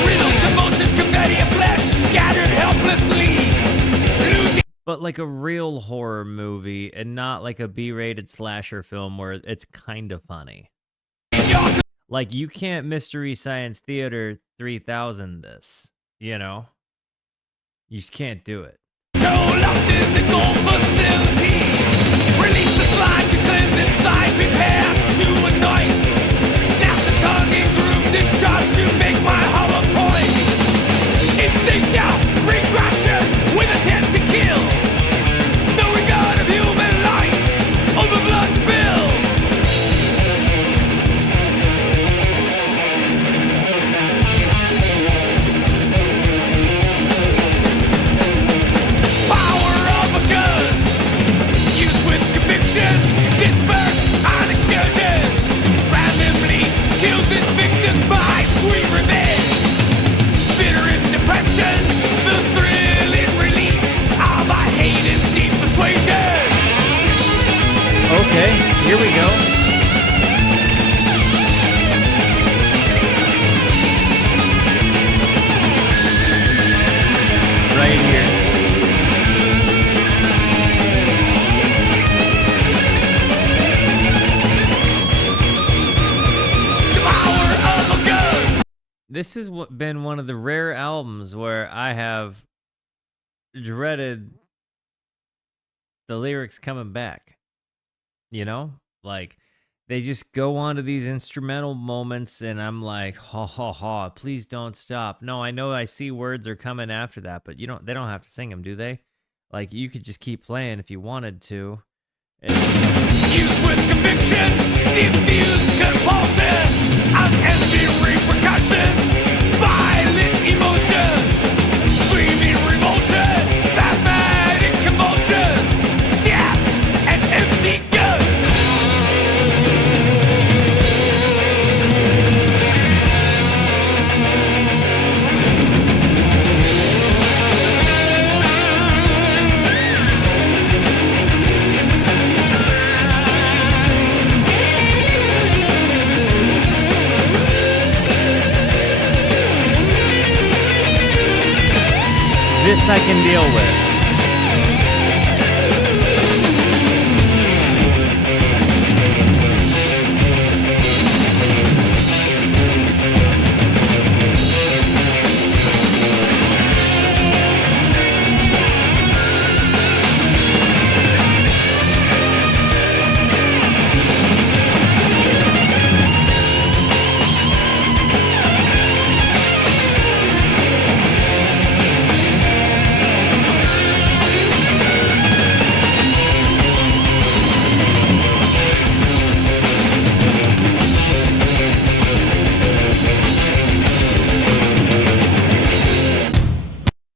Riddled convulsions, confetti of flesh, scattered helplessly. Losing But like a real horror movie and not like a B-rated slasher film where it's kind of funny. your Like, you can't Mystery Science Theater 3000 this, you know? You just can't do it. control of physical facility. Release the slime to cleanse inside, prepare to anoint. Snap the tongue in grooves, discharge to make my hollow point. Instinct out, regression with intent to kill. No regard of human life, or the blood spill. Power of a gun, used with conviction. this has been one of the rare albums where I have dreaded the lyrics coming back. You know, like they just go on to these instrumental moments, and I'm like, ha ha ha! Please don't stop. No, I know I see words are coming after that, but they don't have to sing them, do they? Like you could just keep playing if you wanted to. Used with conviction, diffused compulsion, unending repercussions, violent emotion, screaming revulsion, mathematic convulsion, death and empty gun. This I can deal with.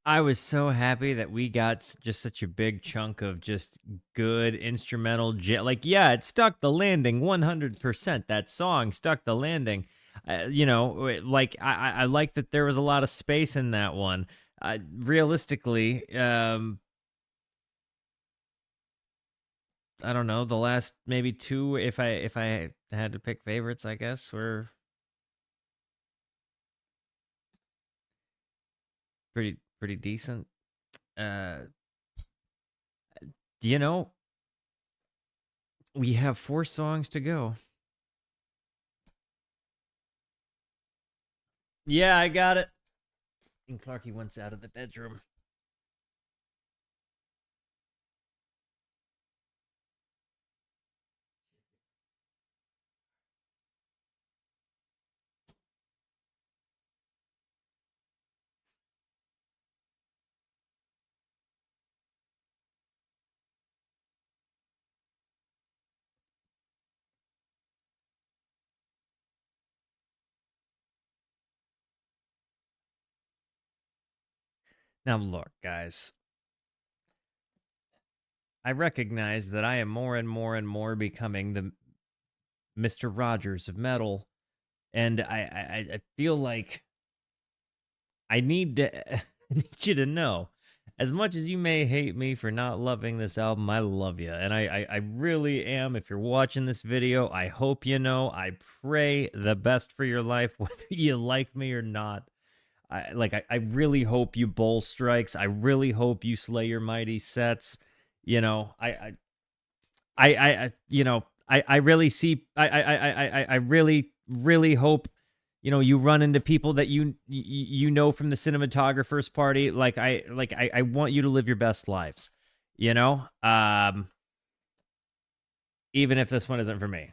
I was so happy that we got just such a big chunk of just good instrumental like, yeah, it stuck the landing 100%. That song stuck the landing. Like I like that there was a lot of space in that one. Realistically, I don't know, the last maybe two, if I had to pick favorites, I guess, were pretty decent. We have 4 songs to go. Yeah, I got it. And Clarky went out of the bedroom. Now, look, guys. I recognize that I am more and more and more becoming the Mr. Rogers of metal, and I feel like I need to I need you to know, as much as you may hate me for not loving this album, I love you, and I really am. If you're watching this video, I hope you know. I pray the best for your life, whether you like me or not. I really hope you bowl strikes. I really hope you slay your mighty sets. I really see. I really hope. You run into people that you from the cinematographer's party. I want you to live your best lives. Even if this one isn't for me.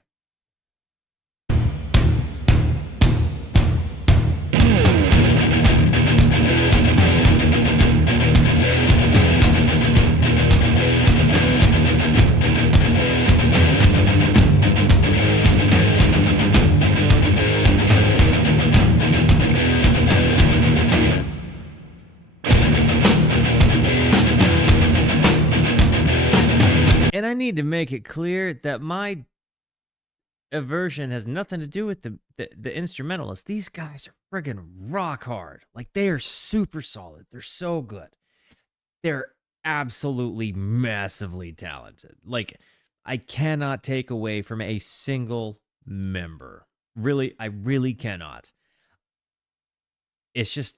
And I need to make it clear that my aversion has nothing to do with the instrumentalists. These guys are friggin' rock hard. Like, they are super solid. They're so good. They're absolutely massively talented. Like, I cannot take away from a single member. Really, I really cannot. It's just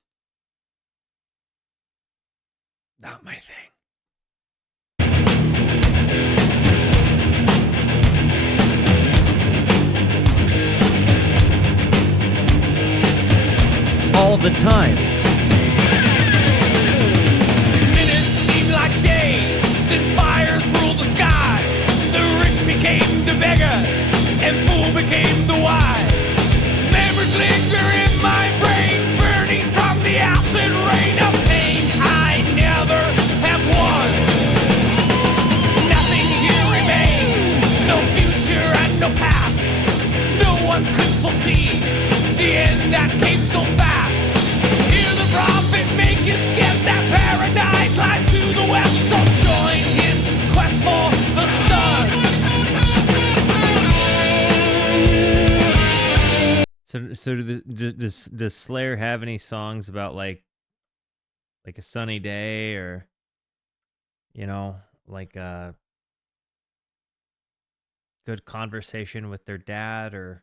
not my thing. the time. Minutes seem like days since fires ruled the sky. The rich became the beggar, and fool became the wise. Memories linger in my brain, burning from the acid rain of pain I never have won. Nothing here remains, no future and no past. No one could foresee the end that came so fast. Hear the prophet make his guess that paradise lies to the west. So join his quest for the sun. So does Slayer have any songs about like a sunny day, or like a good conversation with their dad, or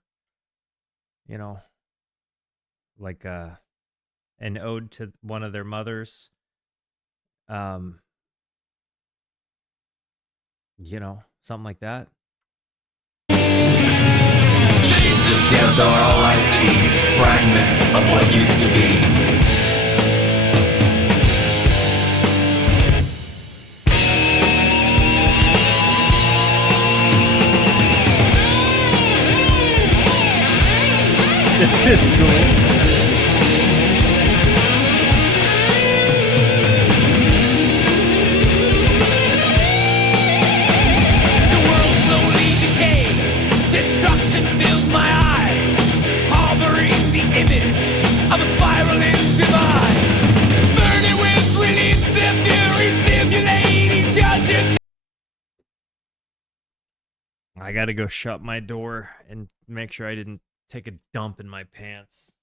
like an ode to one of their mothers? Something like that. Shades of death are all I see, fragments of what used to be. This is cool. Destruction fills my eyes, harboring the image of a spiraling divide. Burning winds release their fury, simulating judgment. I gotta go shut my door and make sure I didn't take a dump in my pants.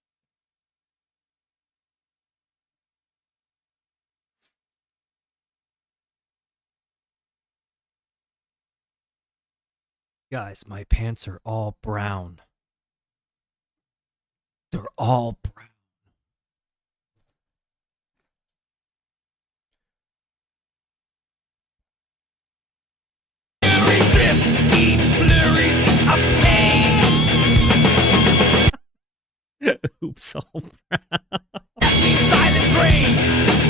Guys, my pants are all brown. They're all brown. Drifting flurries of pain. Oops, all brown. Silence reigns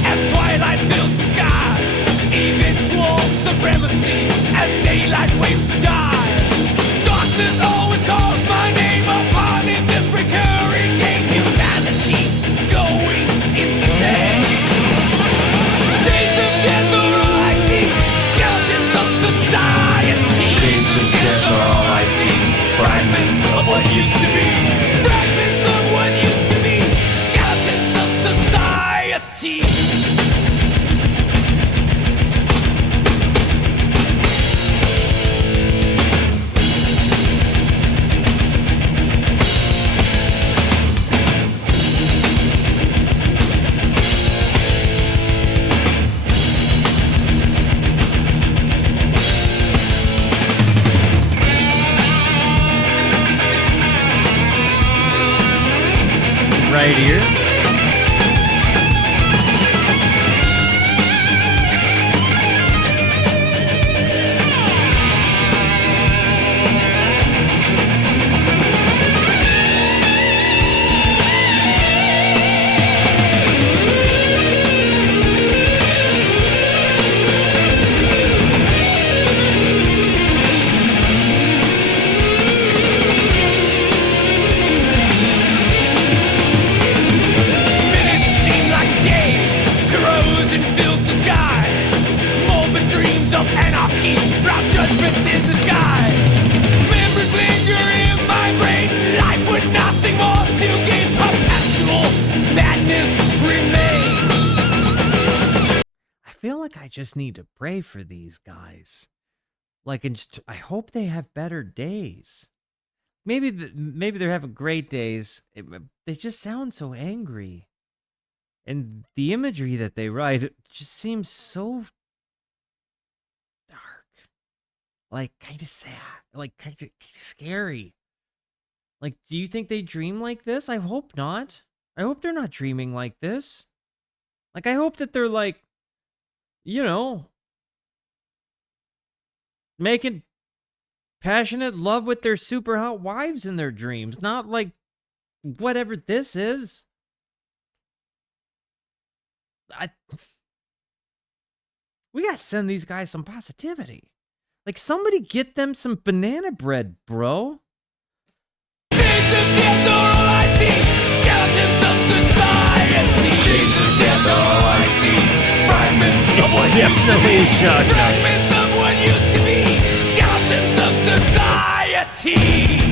as twilight fills the sky. Eventual supremacy as daylight waits to die. Darkness always calls my name upon in this recurring game. Humanity going insane. Shades of death are all I see. Skeletons of society. Shades of death are all I see, fragments of what used to be. Fragments of what used to be. Skeletons of society. Right here. I just need to pray for these guys. Like, and just, I hope they have better days. Maybe they're having great days. They just sound so angry, and the imagery that they write just seems so dark, like kind of sad, like kind of scary. Like, do you think they dream like this? I hope not. I hope they're not dreaming like this. Like, I hope that they're like, you know, making passionate love with their super hot wives in their dreams, not like whatever this is. we gotta send these guys some positivity. Like, somebody get them some banana bread, bro. Shades of death are all I see. Skeletons of society. Shades of death are all I see. Fragments of what used to Definitely be. a shotgun. Fragments of what used to be. Skeletons of society.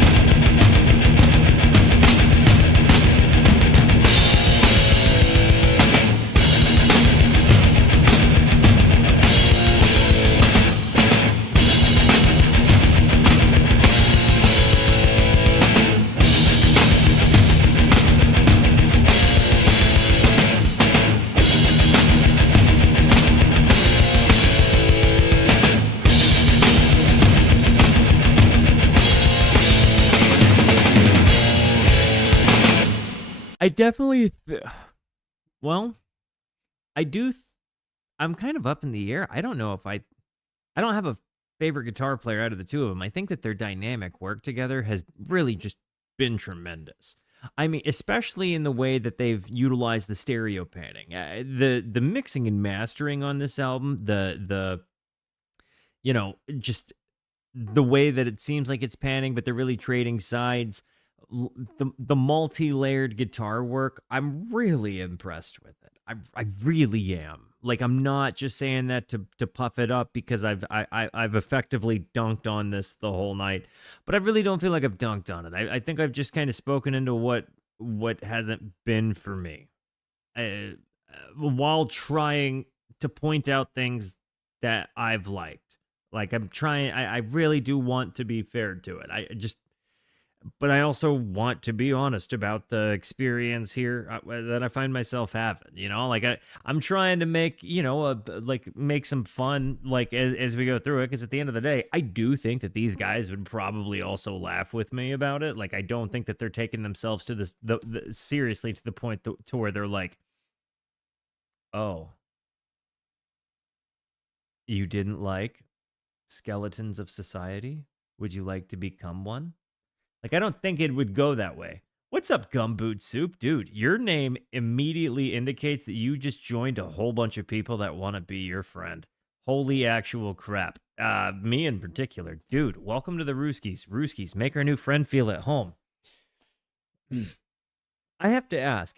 I definitely, well, I do. I'm kind of up in the air. I don't know if I don't have a favorite guitar player out of the two of them. I think that their dynamic work together has really just been tremendous. I mean, especially in the way that they've utilized the stereo panning, the mixing and mastering on this album, the just the way that it seems like it's panning, but they're really trading sides. The multi-layered guitar work, I'm really impressed with it. I really am. Like, I'm not just saying that to puff it up, because I've effectively dunked on this the whole night, but I really don't feel like I've dunked on it. I think I've just kind of spoken into what hasn't been for me, while trying to point out things that I've liked. Like, I'm trying. I really do want to be fair to it. But I also want to be honest about the experience here that I find myself having. Like, I'm trying to make make some fun, like, as we go through it, because at the end of the day, I do think that these guys would probably also laugh with me about it. Like, I don't think that they're taking themselves to seriously to the point to where they're like, oh, you didn't like Skeletons of Society? Would you like to become one? Like, I don't think it would go that way. What's up, Gumboot Soup? Dude, your name immediately indicates that you just joined a whole bunch of people that want to be your friend. Holy actual crap. Me in particular. Dude, welcome to the Rooskies. Rooskies, make our new friend feel at home. I have to ask,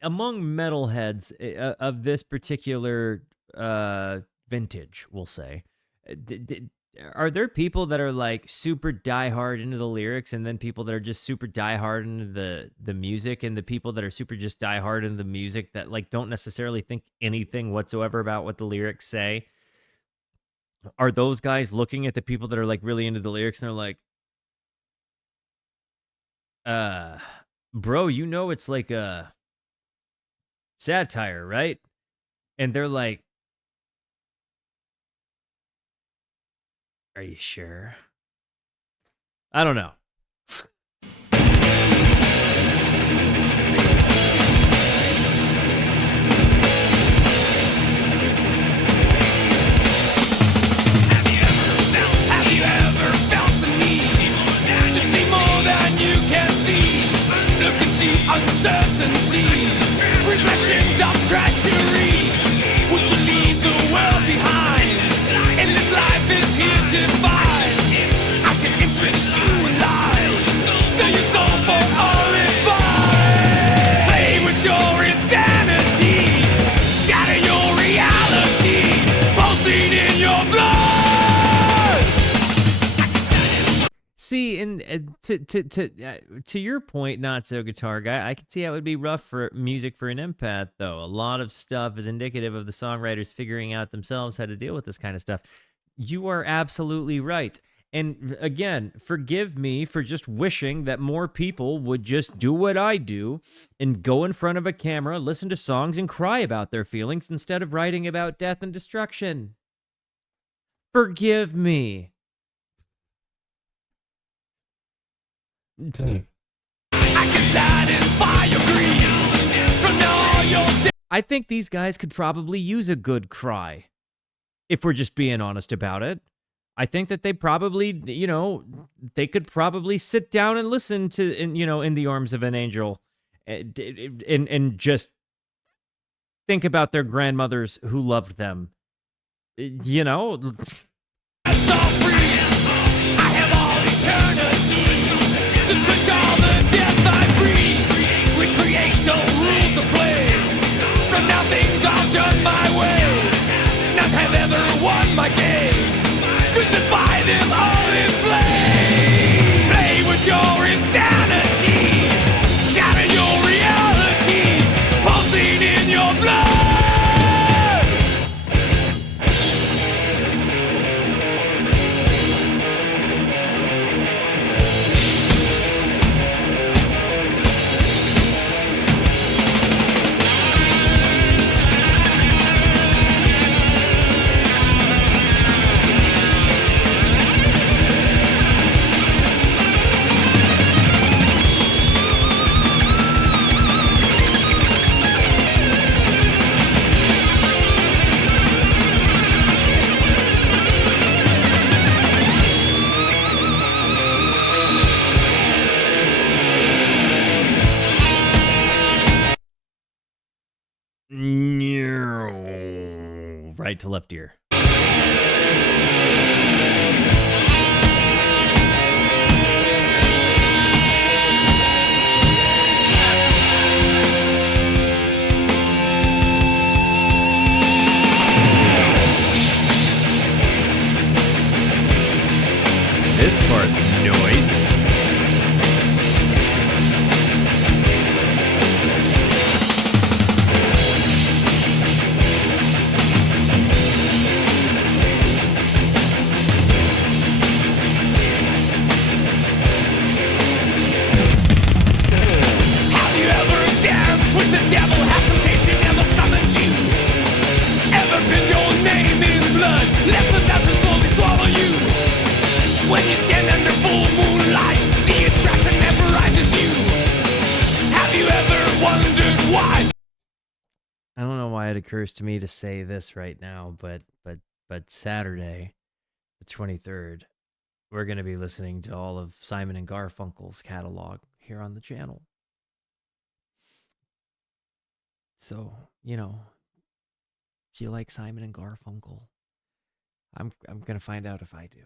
among metalheads of this particular vintage, we'll say, are there people that are like super diehard into the lyrics, and then people that are just super diehard into the music, and the people that are super just diehard into the music that like don't necessarily think anything whatsoever about what the lyrics say? Are those guys looking at the people that are like really into the lyrics and they're like, bro, it's like a satire, right? And they're like, are you sure? I don't know. Have you ever felt the need to see more than you can see? Uncertainty, uncertainty, reflections of treachery. Would you leave the world behind? Endless life is here to find. I can interest you in life. Sell your soul for all it's fine. Play with your insanity. Shatter your reality. Pulsing in your blood. See, and to your point, not so guitar guy, I can see how it would be rough for music for an empath, though. A lot of stuff is indicative of the songwriters figuring out themselves how to deal with this kind of stuff. You are absolutely right. And again, forgive me for just wishing that more people would just do what I do and go in front of a camera, listen to songs, and cry about their feelings instead of writing about death and destruction. Forgive me. I can satisfy your greed from all your I think these guys could probably use a good cry, if we're just being honest about it. I think that they probably, they could probably sit down and listen to, in the arms of an angel, and just think about their grandmothers who loved them. You know, So free, I have all eternity to quench all the death I breathe. Recreate the rules of play. From now things are done my way. None have ever won my game. Crucify them all in flame. Play with your insanity. Shatter your reality. Pulsing in your blood. right to left ear. This part's noise. Have you ever danced with the devil? Has temptation ever summoned you? Ever been your name in blood? Let possession slowly swallow you. When you stand under full moonlight, the attraction memorizes you. Have you ever wondered why? I don't know why it occurs to me to say this right now, but Saturday, the 23rd, we're going to be listening to all of Simon and Garfunkel's catalog here on the channel. So, you know, if you like Simon and Garfunkel, I'm going to find out if I do.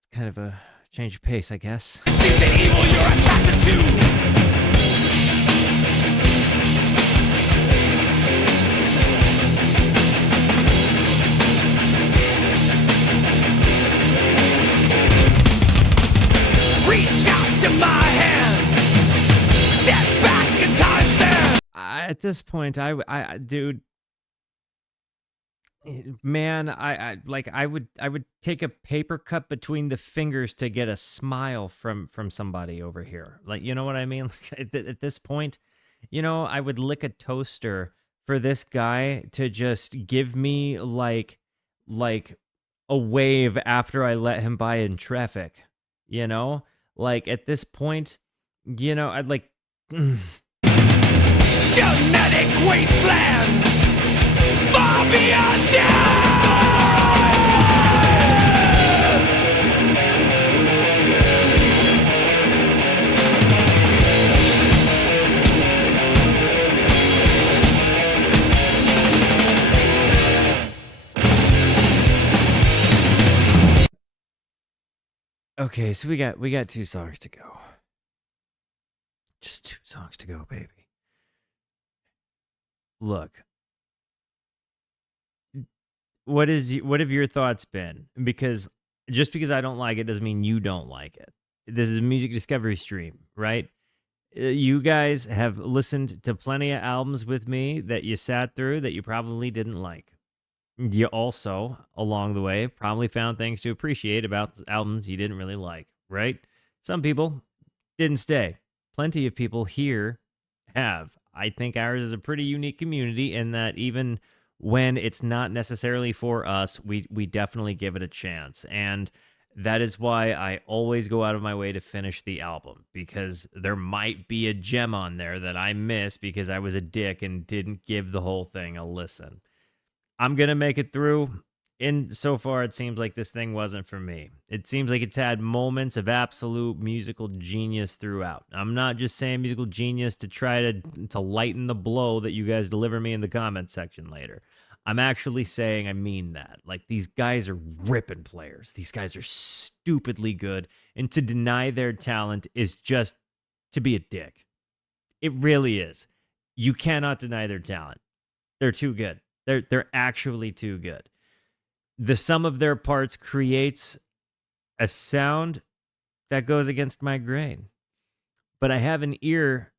It's kind of a change of pace, I guess. See the evil you're attracted to. Reach out to my hand. Step back in time, stand. At this point, dude, man, I would take a paper cut between the fingers to get a smile from somebody over here. Like, you know what I mean? At this point, you know, I would lick a toaster for this guy to just give me like a wave after I let him by in traffic. You know, like at this point, you know, I'd like. Genetic wasteland. Far beyond death. Okay, so we got 2 songs to go. Just 2 songs to go, baby. Look, what have your thoughts been? Because just because I don't like it doesn't mean you don't like it. This is a music discovery stream, right? You guys have listened to plenty of albums with me that you sat through that you probably didn't like. You also, along the way, probably found things to appreciate about albums you didn't really like, right? Some people didn't stay. Plenty of people here have. I think ours is a pretty unique community in that even when it's not necessarily for us, we definitely give it a chance. And that is why I always go out of my way to finish the album, because there might be a gem on there that I missed because I was a dick and didn't give the whole thing a listen. I'm going to make it through. And so far, it seems like this thing wasn't for me. It seems like it's had moments of absolute musical genius throughout. I'm not just saying musical genius to try to lighten the blow that you guys deliver me in the comment section later. I'm actually saying I mean that. Like, these guys are ripping players. These guys are stupidly good. And to deny their talent is just to be a dick. It really is. You cannot deny their talent. They're too good. They're actually too good. The sum of their parts creates a sound that goes against my grain. But I have an ear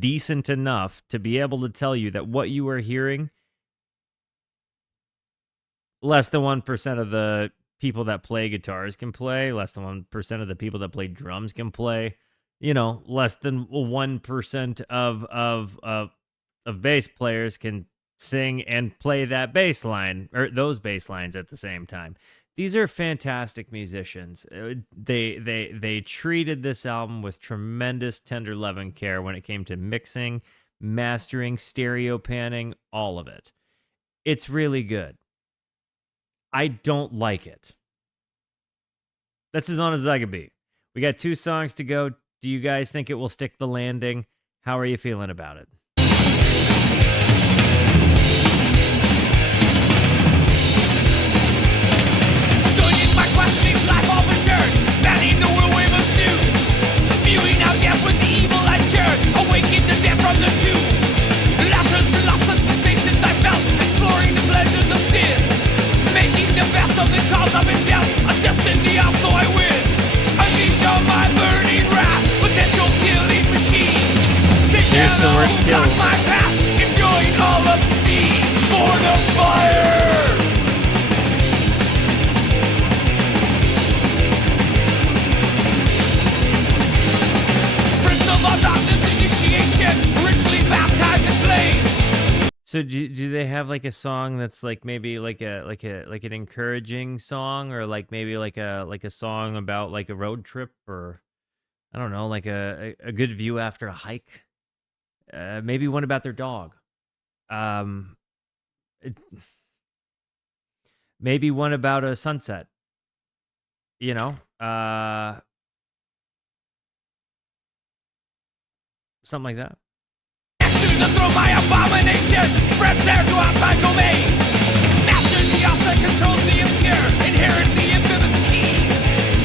decent enough to be able to tell you that what you are hearing, less than 1% of the people that play guitars can play, less than 1% of the people that play drums can play, less than 1% of bass players can sing and play that bass line, or those bass lines at the same time. These are fantastic musicians. They treated this album with tremendous tender love and care when it came to mixing, mastering, stereo panning, all of it. It's really good. I don't like it. That's as honest as I can be. We got 2 songs to go. Do you guys think it will stick the landing? How are you feeling about it? Questioning life off a turn, banning the world we must do. Spewing out death with the evil I churn, awaking the dead from the tomb. Laughter's the lost sensations I felt, exploring the pleasures of sin. Making the best of the cause I've been dealt, a destiny out so I win. Unleash on my burning wrath, potential killing machine. Here's the word kill. My path, enjoying all of the sea. Born of fire. Richly baptized in flame. So do they have like a song that's like maybe like an encouraging song, or like maybe like a song about like a road trip, or I don't know, like a good view after a hike? Maybe one about their dog. Maybe one about a sunset. Something like that. To throw my abomination, spread there to outside domain. Master the author controls the impure, inherit the infamous key.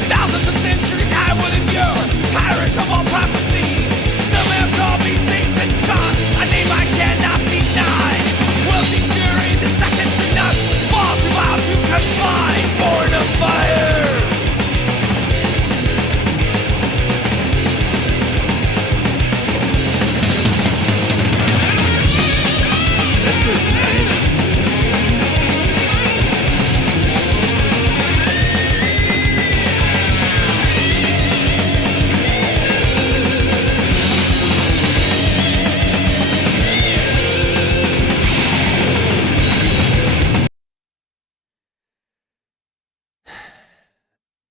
Thousands of centuries I will endure, tyrant of all prophecy. The man called me Satan's son, a name I cannot deny. Wealthy fury, the second to none, fall to vow to confine. Born of fire.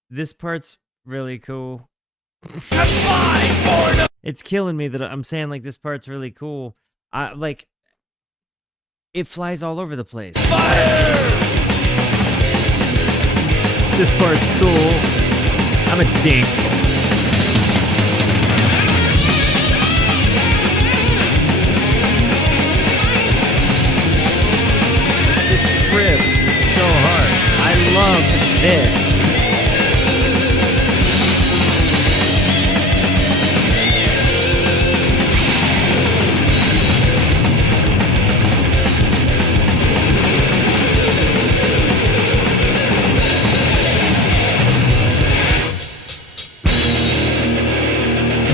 This part's really cool. It's killing me that I'm saying like this part's really cool. It flies all over the place. Fire! This part's cool. I'm a dink. This rips so hard. I love this.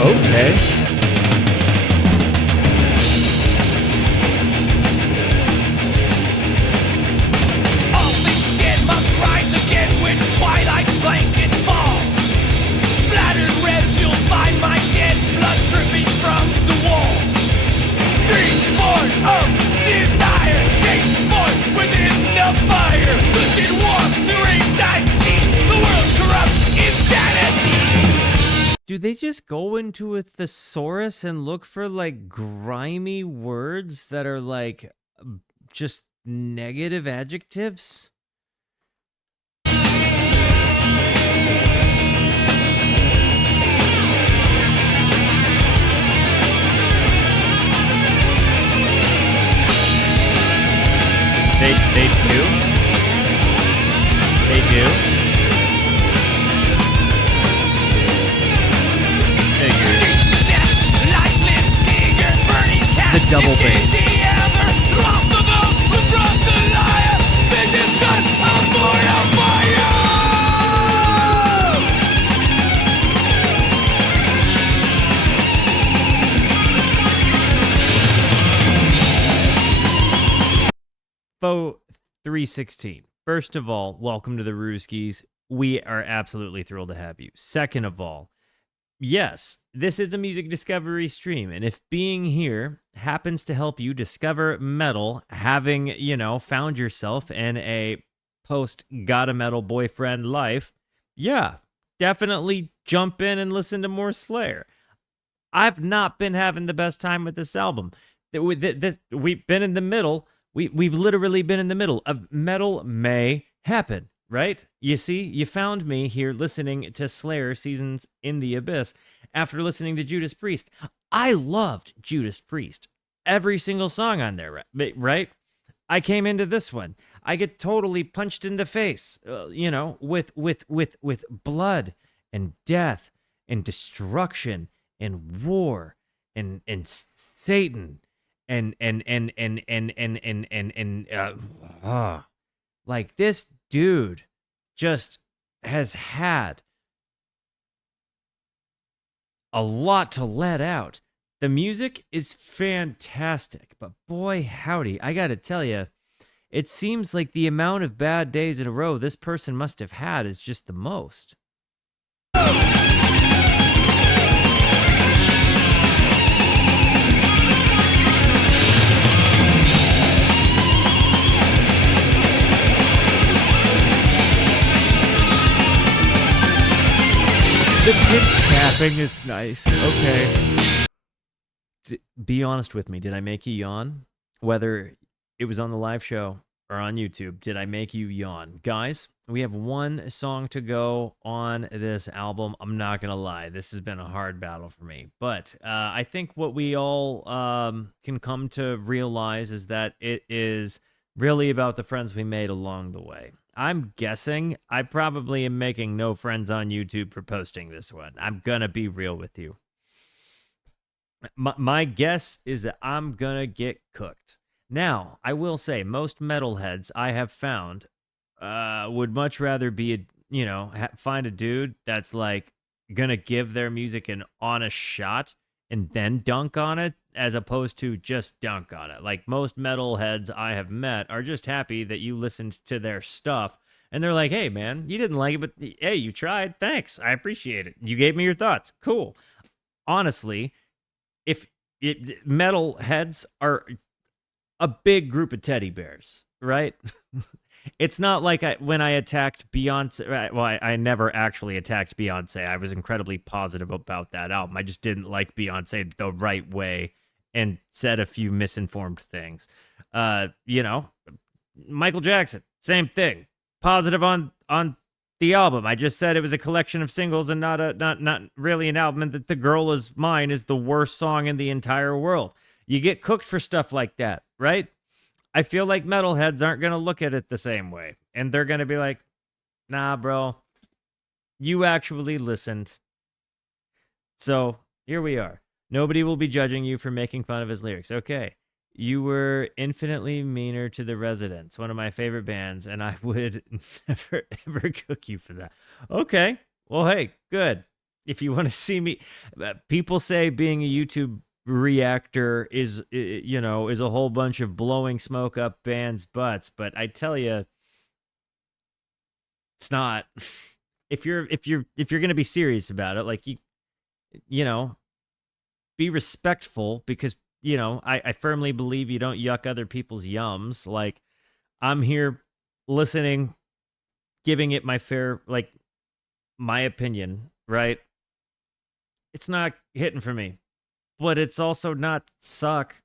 Okay. All things dead must rise again when twilight blanket falls. Splattered red, you'll find my dead blood dripping from the wall. Dreams born of desire, shaped forged within the fire. Twisted warmth deranged I see, the world's corrupt insanity. Do they just go into a thesaurus and look for like grimy words that are like just negative adjectives. They do. They do. Figures. The double bass. Faux 316. First of all, welcome to the Rooskies. We are absolutely thrilled to have you. Second of all, yes, this is a music discovery stream, and if being here happens to help you discover metal, having, found yourself in a post-gotta-metal boyfriend life, yeah, definitely jump in and listen to more Slayer. I've not been having the best time with this album. We've been in the middle. We've literally been in the middle of Metal May Happen, right? You see, you found me here listening to Slayer Seasons in the Abyss after listening to Judas Priest. I loved Judas Priest. Every single song on there, right? I came into this one. I get totally punched in the face, with blood and death and destruction and war and Satan. Like this dude just has had a lot to let out. The music is fantastic, but boy howdy, I gotta tell you, it seems like the amount of bad days in a row this person must have had is just the most. The pit tapping is nice. Okay. Be honest with me. Did I make you yawn? Whether it was on the live show or on YouTube, did I make you yawn? Guys, we have one song to go on this album. I'm not going to lie. This has been a hard battle for me. But I think what we all can come to realize is that it is really about the friends we made along the way. I'm guessing I probably am making no friends on YouTube for posting this one. I'm going to be real with you. My guess is that I'm going to get cooked. Now, I will say most metalheads I have found would much rather be, find a dude that's like going to give their music an honest shot and then dunk on it, as opposed to just dunk on it. Like most metalheads I have met are just happy that you listened to their stuff and they're like, hey man, you didn't like it, but hey, you tried. Thanks. I appreciate it. You gave me your thoughts. Cool. Honestly, metalheads are a big group of teddy bears, right? It's not like when I attacked Beyonce. Well, I never actually attacked Beyonce. I was incredibly positive about that album. I just didn't like Beyonce the right way and said a few misinformed things. Michael Jackson, same thing. Positive on the album. I just said it was a collection of singles and not really an album, and that The Girl Is Mine is the worst song in the entire world. You get cooked for stuff like that, right? I feel like metalheads aren't going to look at it the same way. And they're going to be like, nah, bro, you actually listened. So here we are. Nobody will be judging you for making fun of his lyrics. Okay. You were infinitely meaner to the Residents, one of my favorite bands, and I would never, ever cook you for that. Okay. Well, hey, good. If you want to see me, people say being a YouTube reactor is a whole bunch of blowing smoke up bands' butts, but I tell you, it's not. If you're gonna be serious about it, like be respectful, because I firmly believe you don't yuck other people's yums. Like, I'm here listening, giving it my fair, my opinion, right? It's not hitting for me. But it's also not suck.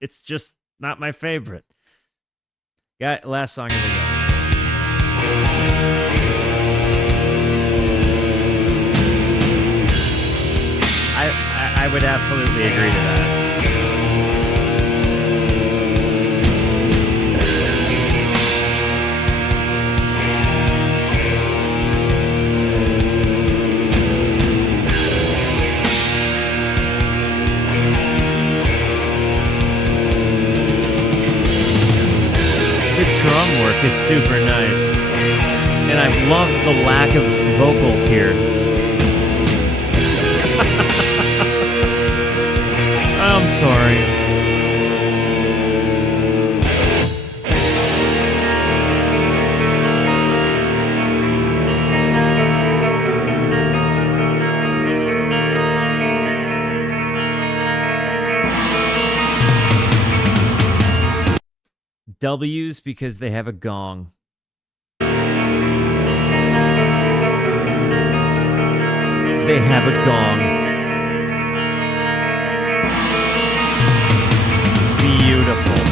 It's just not my favorite. Got last song of the day. I would absolutely agree to that. Drum work is super nice, and I love the lack of vocals here. I'm sorry. W's because they have a gong. They have a gong. Beautiful.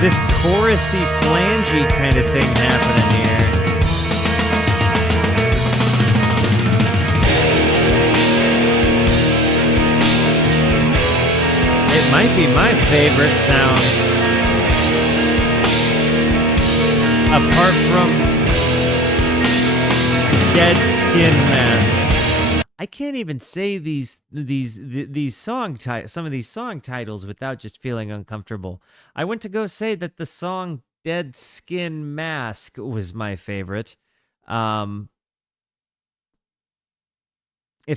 This chorusy, flangey kind of thing happening here. It might be my favorite sound. Apart from Dead Skin Mask. I can't even say some of these song titles without just feeling uncomfortable. I went to go say that the song Dead Skin Mask was my favorite. If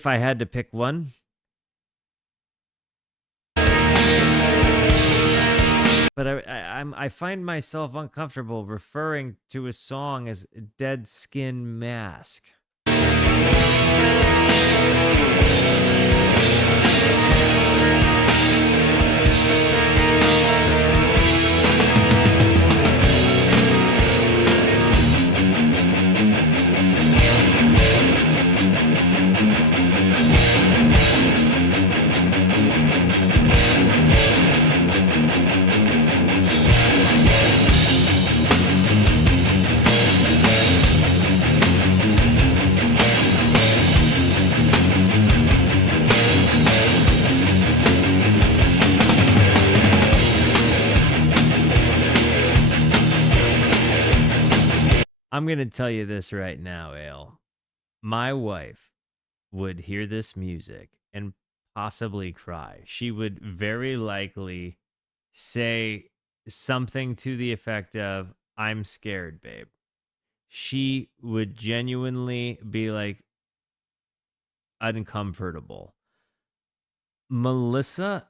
I had to pick one. But I find myself uncomfortable referring to a song as Dead Skin Mask. I'm going to tell you this right now, Ale. My wife would hear this music and possibly cry. She would very likely say something to the effect of, "I'm scared, babe." She would genuinely be like uncomfortable. Melissa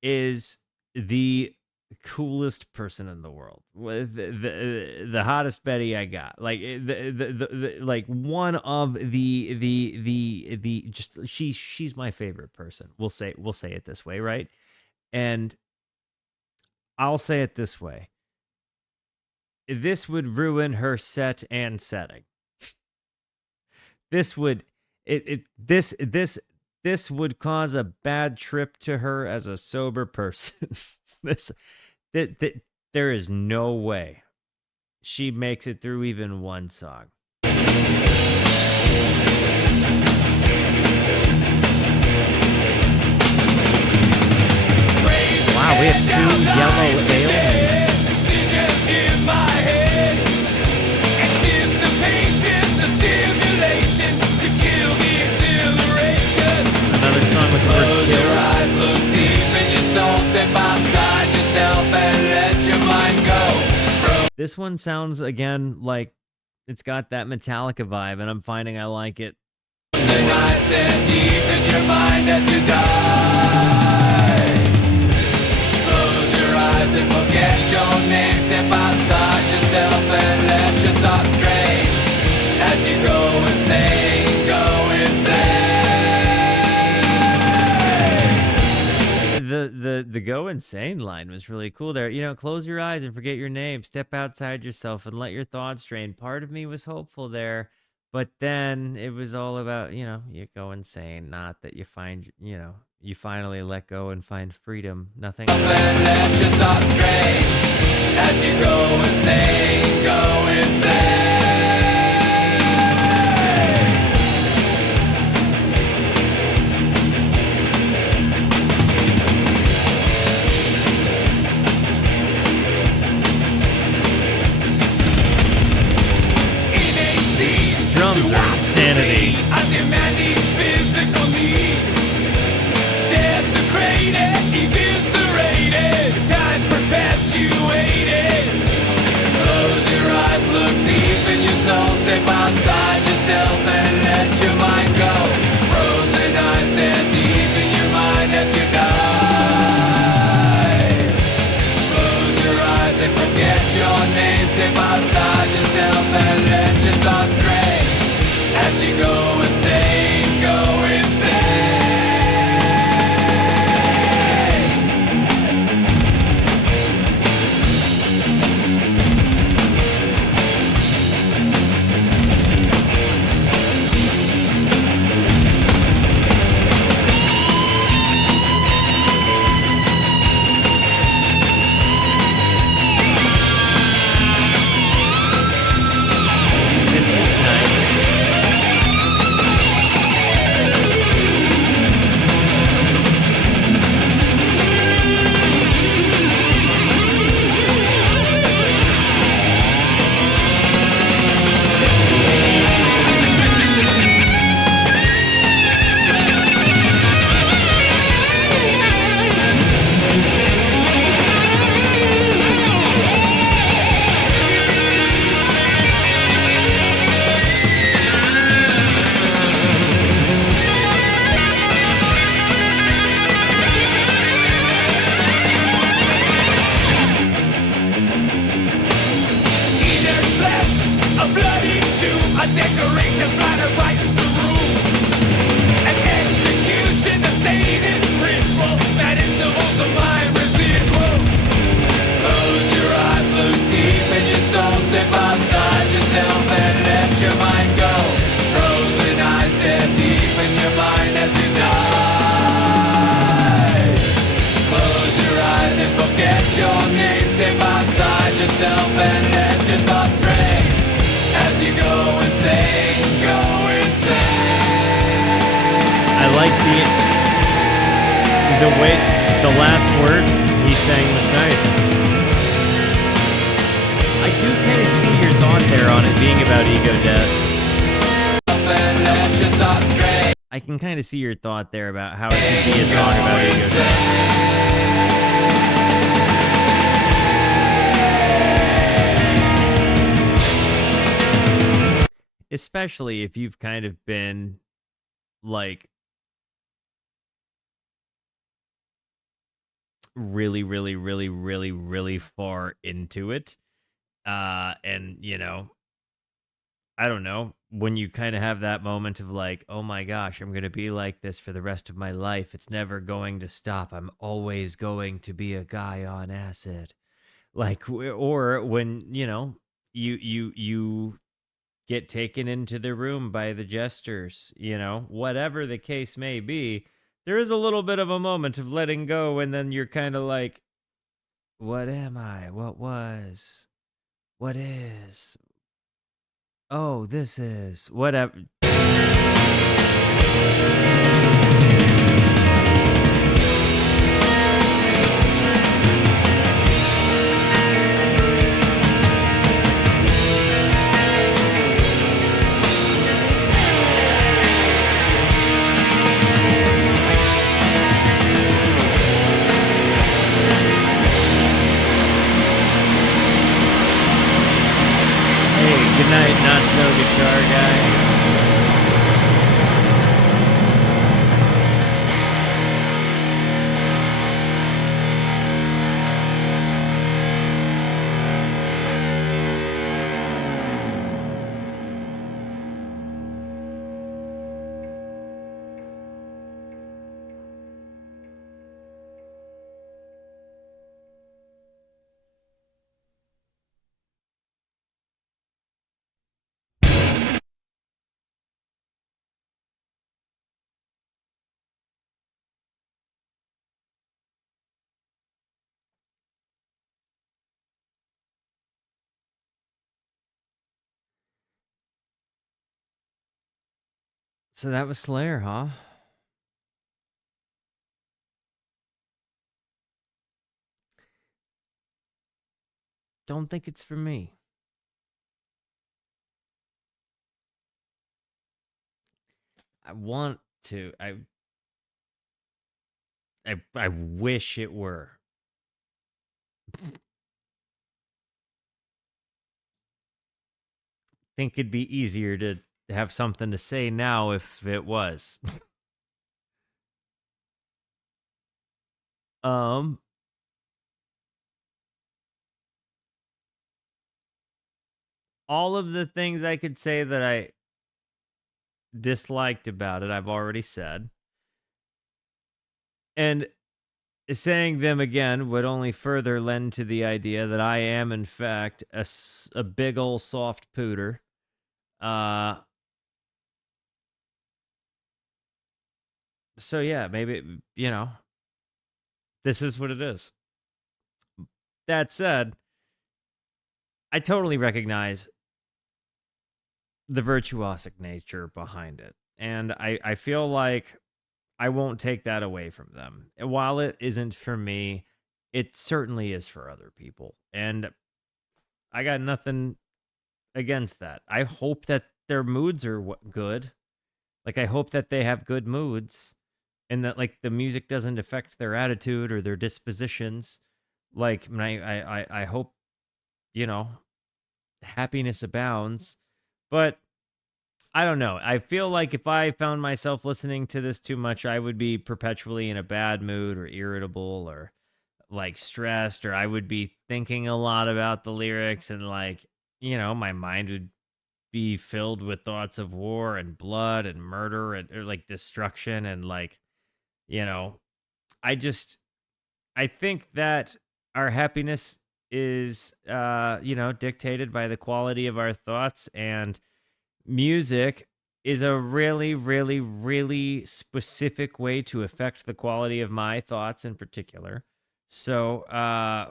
is the coolest person in the world, with the hottest Betty I got, like like one of the just she's my favorite person. We'll say it this way, right? And I'll say it this way: this would ruin her set and setting. This would this would cause a bad trip to her as a sober person. There is no way she makes it through even one song. Wow, we have two yellow aliens. Another song with the word Close kill. your eyes, look deep in your soul, step outside yourself and let your mind go. This one sounds again like it's got that Metallica vibe, and I'm finding I like it. Closing eyes, stand deep in your mind as you die. Close your eyes and forget your name. Step outside yourself and let your thoughts stray. As you go insane, go insane. The go insane line was really cool there. You know, close your eyes and forget your name. Step outside yourself and let your thoughts drain. Part of me was hopeful there, But then it was all about, you go insane. Not that you find, you finally let go and find freedom. Nothing. And let your thoughts stray as you go insane, go insane. Drums are insanity. I'm demanding physical need. Desecrated, eviscerated, time perpetuated. Close your eyes, look deep in your soul, step outside yourself and let your mind go. Frozen eyes stare deep in your mind as you die. Close your eyes and forget your name, step outside yourself and let your thoughts stray. As you go insane, go insane. This is nice. A bloody tomb, a decoration splatter brightens the room. An execution, a sadist ritual, that intervals of mind residual. Close your eyes, look deep in your soul, step outside yourself and let your mind go. Frozen eyes stare deep in your mind as you die. Close your eyes and forget your name, step outside yourself and let your thoughts stray. As you go insane, go insane. I like the way the last word he sang was nice. I do kind of see your thought there on it being about ego death. And let your thoughts stray. I can kind of see your thought there about how it could be a song about ego death. Especially if you've kind of been like really, really, really, really, really far into it. And I don't know, when you kind of have that moment of like, oh my gosh, I'm going to be like this for the rest of my life. It's never going to stop. I'm always going to be a guy on acid. Like, or when, you get taken into the room by the jesters, whatever the case may be, there is a little bit of a moment of letting go, and then you're kind of like, what am I? What was? What is? Oh, this is whatever. Good night, not so guitar guy. So that was Slayer, huh? Don't think it's for me. I want to. I wish it were. Think it'd be easier to have something to say now if it was. um all of the things I could say that I disliked about it, I've already said. And saying them again would only further lend to the idea that I am, in fact, a big ol' soft pooter. So yeah, maybe, this is what it is. That said, I totally recognize the virtuosic nature behind it. And I feel like I won't take that away from them. While it isn't for me, it certainly is for other people. And I got nothing against that. I hope that their moods are good. Like, I hope that they have good moods and that, like, the music doesn't affect their attitude or their dispositions. Like, I hope, you know, happiness abounds. But I don't know. I feel like if I found myself listening to this too much, I would be perpetually in a bad mood or irritable or like stressed, or I would be thinking a lot about the lyrics and like, my mind would be filled with thoughts of war and blood and murder and or like destruction and like, you know, I just I think that our happiness is dictated by the quality of our thoughts, and music is a really, really, really specific way to affect the quality of my thoughts in particular. So,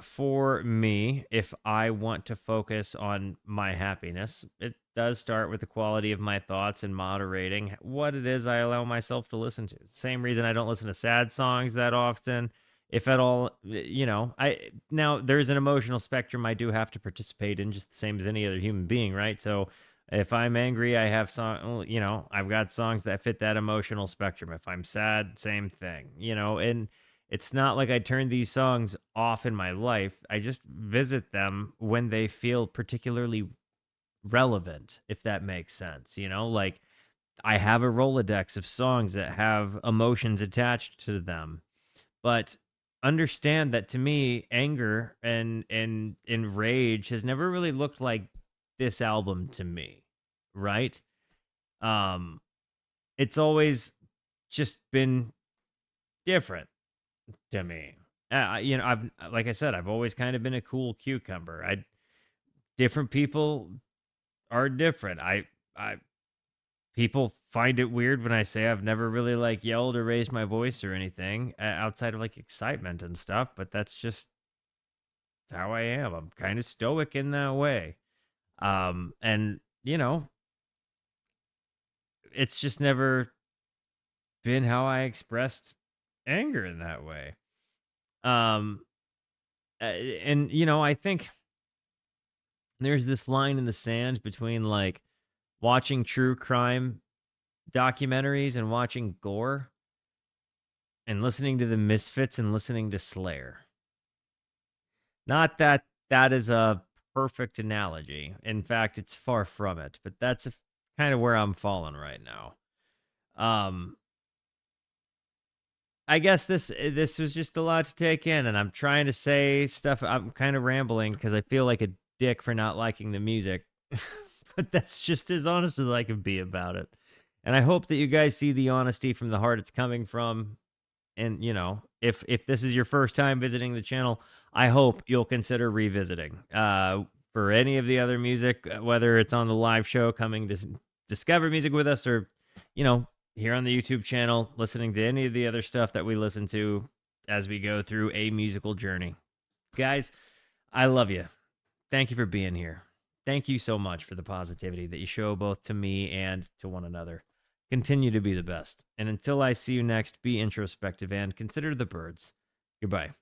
for me, if I want to focus on my happiness, it does start with the quality of my thoughts and moderating what it is I allow myself to listen to. Same reason I don't listen to sad songs that often, if at all. I now there's an emotional spectrum I do have to participate in, just the same as any other human being, right? So if I'm angry, I have I've got songs that fit that emotional spectrum. If I'm sad, same thing, and it's not like I turn these songs off in my life. I just visit them when they feel particularly relevant, if that makes sense. Like I have a Rolodex of songs that have emotions attached to them, but understand that to me, anger and rage has never really looked like this album to me, right? Um, it's always just been different to me. I've like I said, I've always kind of been a cool cucumber. Different people are different. I people find it weird when I say I've never really like yelled or raised my voice or anything outside of like excitement and stuff, but that's just how I am. I'm kind of stoic in that way. And it's just never been how I expressed anger in that way. Um, and I think there's this line in the sand between like watching true crime documentaries and watching gore and listening to the Misfits and listening to Slayer. Not that that is a perfect analogy. In fact, it's far from it, but that's kind of where I'm falling right now. Um, I guess this was just a lot to take in, and I'm trying to say stuff. I'm kind of rambling because I feel like a dick for not liking the music, but that's just as honest as I can be about it. And I hope that you guys see the honesty from the heart it's coming from. And if this is your first time visiting the channel, I hope you'll consider revisiting. For any of the other music, whether it's on the live show, coming to discover music with us, or here on the YouTube channel, listening to any of the other stuff that we listen to as we go through a musical journey. Guys, I love you. Thank you for being here. Thank you so much for the positivity that you show both to me and to one another. Continue to be the best. And until I see you next, be introspective and consider the birds. Goodbye.